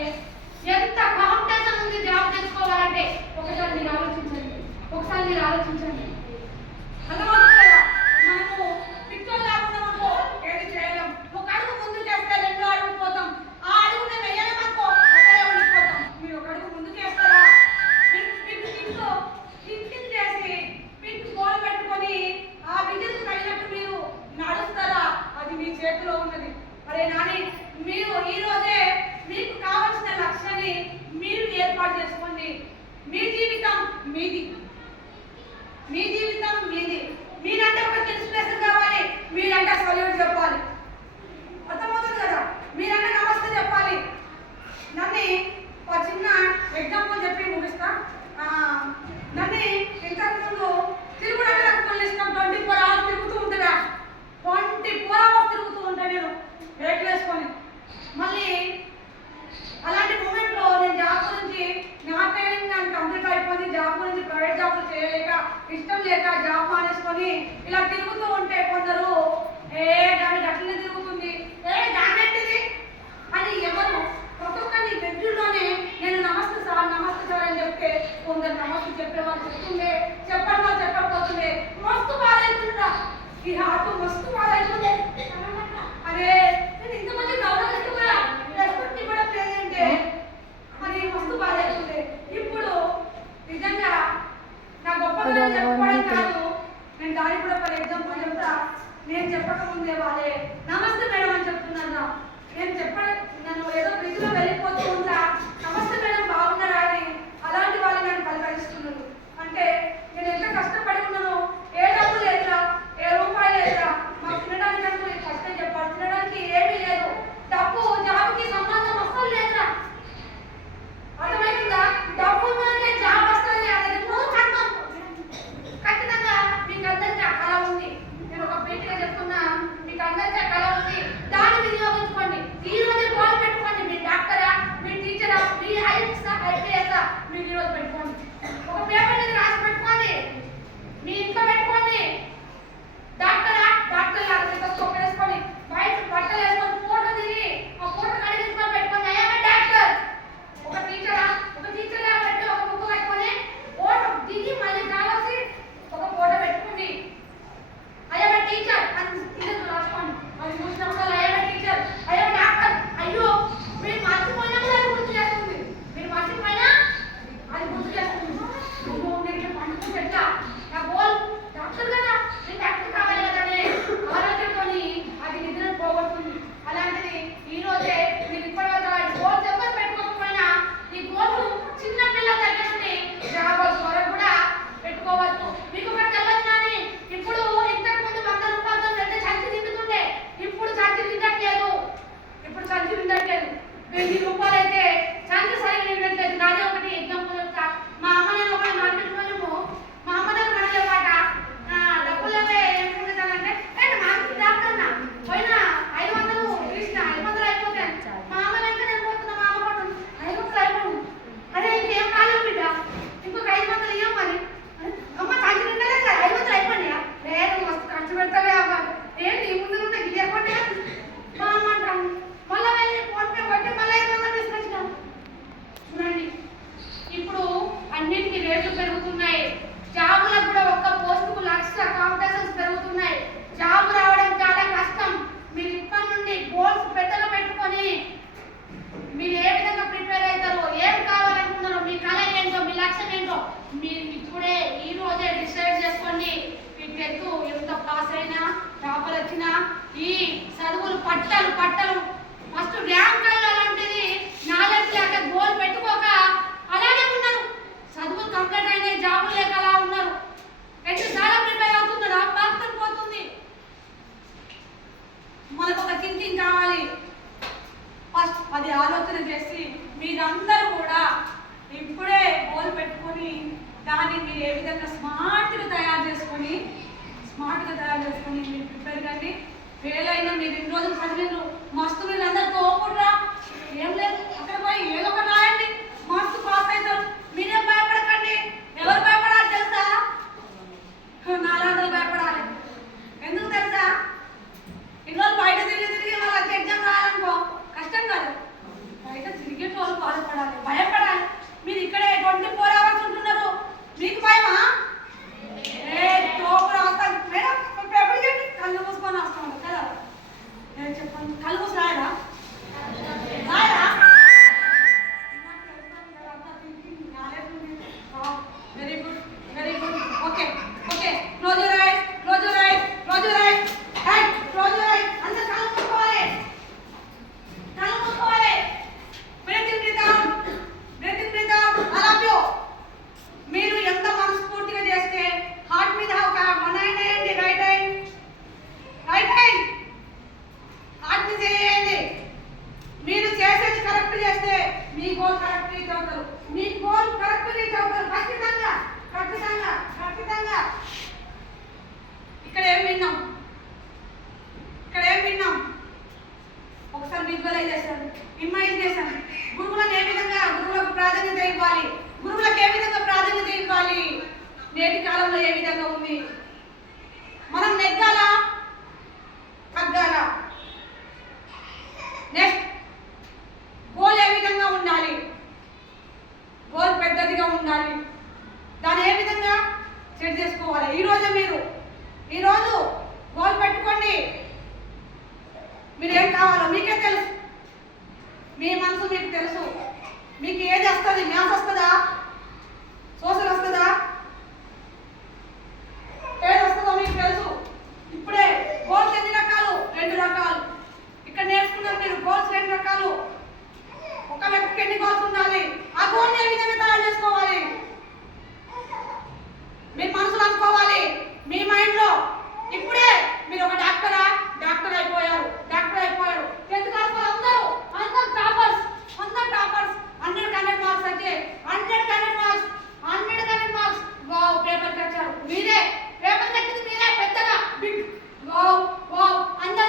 ఎంత కాంపిటీషన్ ఉంది జాబ్ తెచ్చుకోవాలంటే. ఒకసారి మీరు ఆలోచించండి. అర్థమవుతుంది కదా. మనము పిక్చర్ లేకుండా మనకు ఏది చేయలేం. ఒక అడుగు ముందుకు వేస్తే 2 అడుగు పోతాం. ఆ అడుగుని వేయలేమనుకో అక్కడే ఉండిపోతాం. మీరు ఒక అడుగు ముందుకు వేస్తారా? పింక్ చేసి పింక్ గోల్ పెట్టుకొని ఆ విజన్ తగినట్టు మీరు నడుస్తారా? అది మీ చేతిలో ఉన్నది. అరే నాని, మీరు ఈ రోజే మీకు కావాల్సిన లక్ష్యాన్ని మీరు ఏర్పాటు చేసుకోండి. మీ జీవితం మీది. మీరంటే ఒక ఇన్స్పిరేషన్ కావాలి. మీరంటే సల్యూట్ చెప్పాలి. అర్థమవుతుంది కదా. మీరంటే నమస్తే చెప్పాలి. నన్ను ఒక చిన్న ఎగ్జాంపుల్ చెప్పి ముగిస్తా. నన్ను ఇంతకుముందు తిరుగుడానికి నాకు ఫుల్ ఇష్టం. 24 hours తిరుగుతూ ఉంటాడా, 24 hours తిరుగుతూ ఉంటాను నేను వెయిట్ వేసుకొని. మళ్ళీ అలాంటి మూమెంట్లో నేను జాబ్ గురించి నా ట్రైనింగ్ నాకు కంప్లీట్ అయిపోయింది. జాబ్ గురించి ప్రైవేట్ జాబ్లు చేయలేక ఇష్టం లేక జాబ్ మానేసుకొని ఇలా తిరుగుతూ ఉంటే కొందరు దాని గట్లనే తిరుగుతుంది, దానేంటిది అని ఎవరు ప్రతి ఒక్కరిని బెడ్రూమ్లోనే నేను నమస్తే సార్ అని చెప్తే కొందరు నమస్తే చెప్పేవాళ్ళు చెప్తుండే, చెప్పని వాళ్ళు చెప్పకపోతుండే. మస్తు బాధ అవుతుందా, ఈ హార్ట్ మస్తు బాధ అవుతుండే. అరే నేను ఇంతమంది గౌరవిస్తూ కూడా రెస్పెక్ట్ ఇవ్వడం లేదంటే అది మస్తు బాధ అవుతుంది. ఇప్పుడు నిజంగా నా గొప్పగా చెప్పుకోవడం కాదు, నేను దానికి కూడా ఫర్ ఎగ్జాంపుల్ చెప్తా. నేను చెప్పకముందే వాళ్ళే నమస్తే మేడం అని చెప్తున్నాను. నేను నన్ను ఏదో బ్రిడ్జ్లో వెళ్ళిపోతూ ఉంటా, నమస్తే మేడం బాగున్నారా అని అలాంటి వాళ్ళు నన్ను పలకరిస్తున్నారు. అంటే నేను ఎంత కష్టపడి ఉన్నానో, ఏ డబ్బు లేదురా, ఏ రూపాయి లేదురా, మాకు తినడానికి అంటూ కష్టం చెప్పాలి. తినడానికి ఏమీ లేదు. డబ్బు జాబ్కి సంబంధం అసలు లేదురా. అర్థమైందా? డబ్బు మనకే జాబ్ వస్తుంది అనేది కన్ఫర్మ్. ఖచ్చితంగా మీకు అందరికీ ఆ కళ ఉంది. నేను ఒక పేటీగా చెప్తున్నా, మీకు అందరికీ ఆ కళ ఉంది. దాన్ని వినియోగించుకోండి. ఈ రోజు గోల్ పెట్టుకోండి. మీ డాక్టరా, మీ టీచరా, పెడతావే అవ్వ ఏంటి ఈ ముందు నుండి గిరియకుంటే మా అమ్మ అంటాను మళ్ళీ వెళ్ళి ఫోన్ పే కొట్టి మళ్ళీ 500 తీసుకొచ్చినాం. చూడండి ఇప్పుడు అన్నిటికీ రేట్లు పెరుగుతున్నాయి. జాబులకు కూడా ఒక్క పోస్టుకు 1,00,000 కాంపిటీషన్స్ పెరుగుతున్నాయి. జాబ్ రావడం చాలా కష్టం. మీరు ఇప్పటి నుండి గోల్స్ పెద్దగా పెట్టుకొని మీరు ఏ విధంగా ప్రిపేర్ అవుతారో, ఏం కావాలనుకున్నారో, మీ కళ ఏంటో, మీ లక్ష్యం ఏంటో మీరు ఇప్పుడే ఈ రోజే డిసైడ్ చేసుకోండి. మీ 10th ఎంత పాస్ అయినా టాపర్ వచ్చినా ఈ చదువులు పట్టలు పట్టలు ఫస్ట్ ర్యాంక్ అలాంటిది నాలెడ్జ్ లేక గోల్ పెట్టుకోక అలాగే ఉన్నారు. చదువులు కంప్లీట్ అయినాయి, జాబులు లేక అలా ఉన్నారు. ఎంత చాలా ప్రిపేర్ అవుతున్నారా బాగా పోతుంది. మనకు ఒక థింకింగ్ కావాలి. ఫస్ట్ అది ఆలోచన చేసి మీరందరూ కూడా ఇప్పుడే గోల్ పెట్టుకొని దాన్ని మీరు ఏ విధంగా స్మార్ట్గా తయారు చేసుకొని మీరు ప్రిపేర్ కండి. ఫెయిల్ అయినా మీరు ఇన్ని రోజులు చదివిండ్రు మస్తు మీరు అందరు తోపుడురా ఏం లేదు అక్కడ పోయి ఏదో ఒక రాయండి మస్తు పాస్ అవుతారు. మీరేం భయపడకండి. ఎవరు భయపడాలి తెలుసా? 400 భయపడాలి. ఎందుకు తెలుసా? ఇన్ని రోజులు బయట తిరిగి వాళ్ళకి ఎగ్జామ్ రాయాలనుకో కష్టం కాదు. బయట తిరిగేటోళ్ళు బాధపడాలి, భయపడాలి. మీరు ఇక్కడే 24 hours ఉంటున్నారు. మీకు భయమా? తోపు రాస్తాను మేడం పేపర్ చేయండి. కళ్ళు మూసుకొని వస్తాను కదా నేను చెప్పండి. కళ్ళు మూసి రాయరా? Very good very good. Okay okay close your eyes close your eyes close your eyes right close your eyes. అందరూ కళ్ళు మూసుకోవాలి కళ్ళు మూసుకోవాలి. బ్రీత్ ఇన్ అలాగే మీరు ఎంత మనస్ఫూర్తిగా చేస్తే హార్ట్ మీద ఒక 1 హ్యాండ్ వేయండి. రైట్ హ్యాండ్ హార్ట్ మీద చేయండి. మీరు చేసేది కరెక్ట్ చేస్తే మీ గోల్ కరెక్ట్ రీచ్ అవుతారు. మీ గోల్ కరెక్ట్ రీచ్ అవుతారు ఖచ్చితంగా ఖచ్చితంగా ఖచ్చితంగా. ఇక్కడ ఏం విన్నాం ఒకసారి విజువలైజేషన్ ఇమాజినేషన్. గురువులకు ప్రాధాన్యత ఇవ్వాలి. గురువులకు ఏ విధంగా ప్రాధాన్యత ఇవ్వాలి? నేటి కాలంలో ఏ విధంగా ఉంది? మనం నెగ్గాల తగ్గాల? నెక్స్ట్ గోల్ ఏ విధంగా ఉండాలి? గోల్ పెద్దదిగా ఉండాలి. దాన్ని ఏ విధంగా సెట్ చేసుకోవాలి? ఈరోజు గోల్ పెట్టుకోండి. మీరు ఏం కావాలో మీకే తెలుసు. మీ మనసు మీకు తెలుసు. మీకు ఏది వస్తుంది? మ్యాథ్స్ వస్తుందా? సోషల్ వస్తుందా? ఏది వస్తుందో మీకు తెలుసు. ఇప్పుడే గోల్స్ ఎన్ని రకాలు? 2 రకాలు. ఇక్కడ నేర్చుకున్నారు మీరు. గోల్స్ 2 రకాలు. ఒక వ్యక్తికి ఎన్ని గోల్స్ ఉండాలి? ఆ గోల్ని ఏ విధంగా తయారు చేసుకోవాలి? మీ మనసులో అనుకోవాలి. మీ మైండ్లో ఇప్పుడే మీరు ఒక డాక్టర్ అయిపోయారు. 10th క్లాస్ అందరూ టాపర్స్ 100 మార్క్స్ వచ్చే 100 మార్క్స్ వావ్ పేపర్ కచ్చారు. మీరే పేపర్ కచ్చింది మీరే పెద్దగా బిగ్ వావ్ అందరూ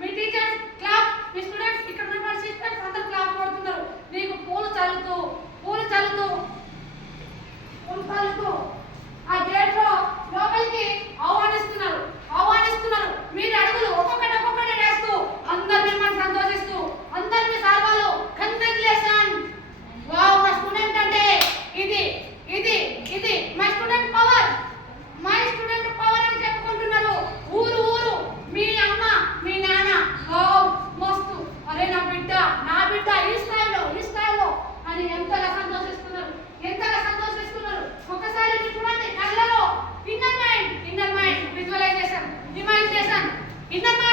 మీ టీచర్స్ క్లాస్, మీ స్టూడెంట్స్ ఇక్కడ ఉన్న సిస్టర్స్ అందరూ క్లాస్ కొడుతున్నారు. మీకు పూలు చల్లుతూ ఆ గేట్లో లోపలికి ఆహ్వానిస్తున్నారు. మీరు అడుగులు ఒక్కొక్కటి వేస్తూ అందరు మిమ్మల్ని సంతోషిస్తూ అందరినీ సాల్వాలు కంగ్రాచులేషన్. వావ్ మా స్టూడెంట్ అంటే ఇది మై స్టూడెంట్ పవర్ అని చెప్పుకుంటున్నారు. ఊరు మీ అమ్మ మీ నాన్న వావ్ మస్తు అరే నా బిడ్డ ఈ స్థాయిలో అని ఎంతగా సంతోషిస్తున్నారు. ఒకసారి చూడండి కళ్ళలో inner mind visualisation imagination. Inner mind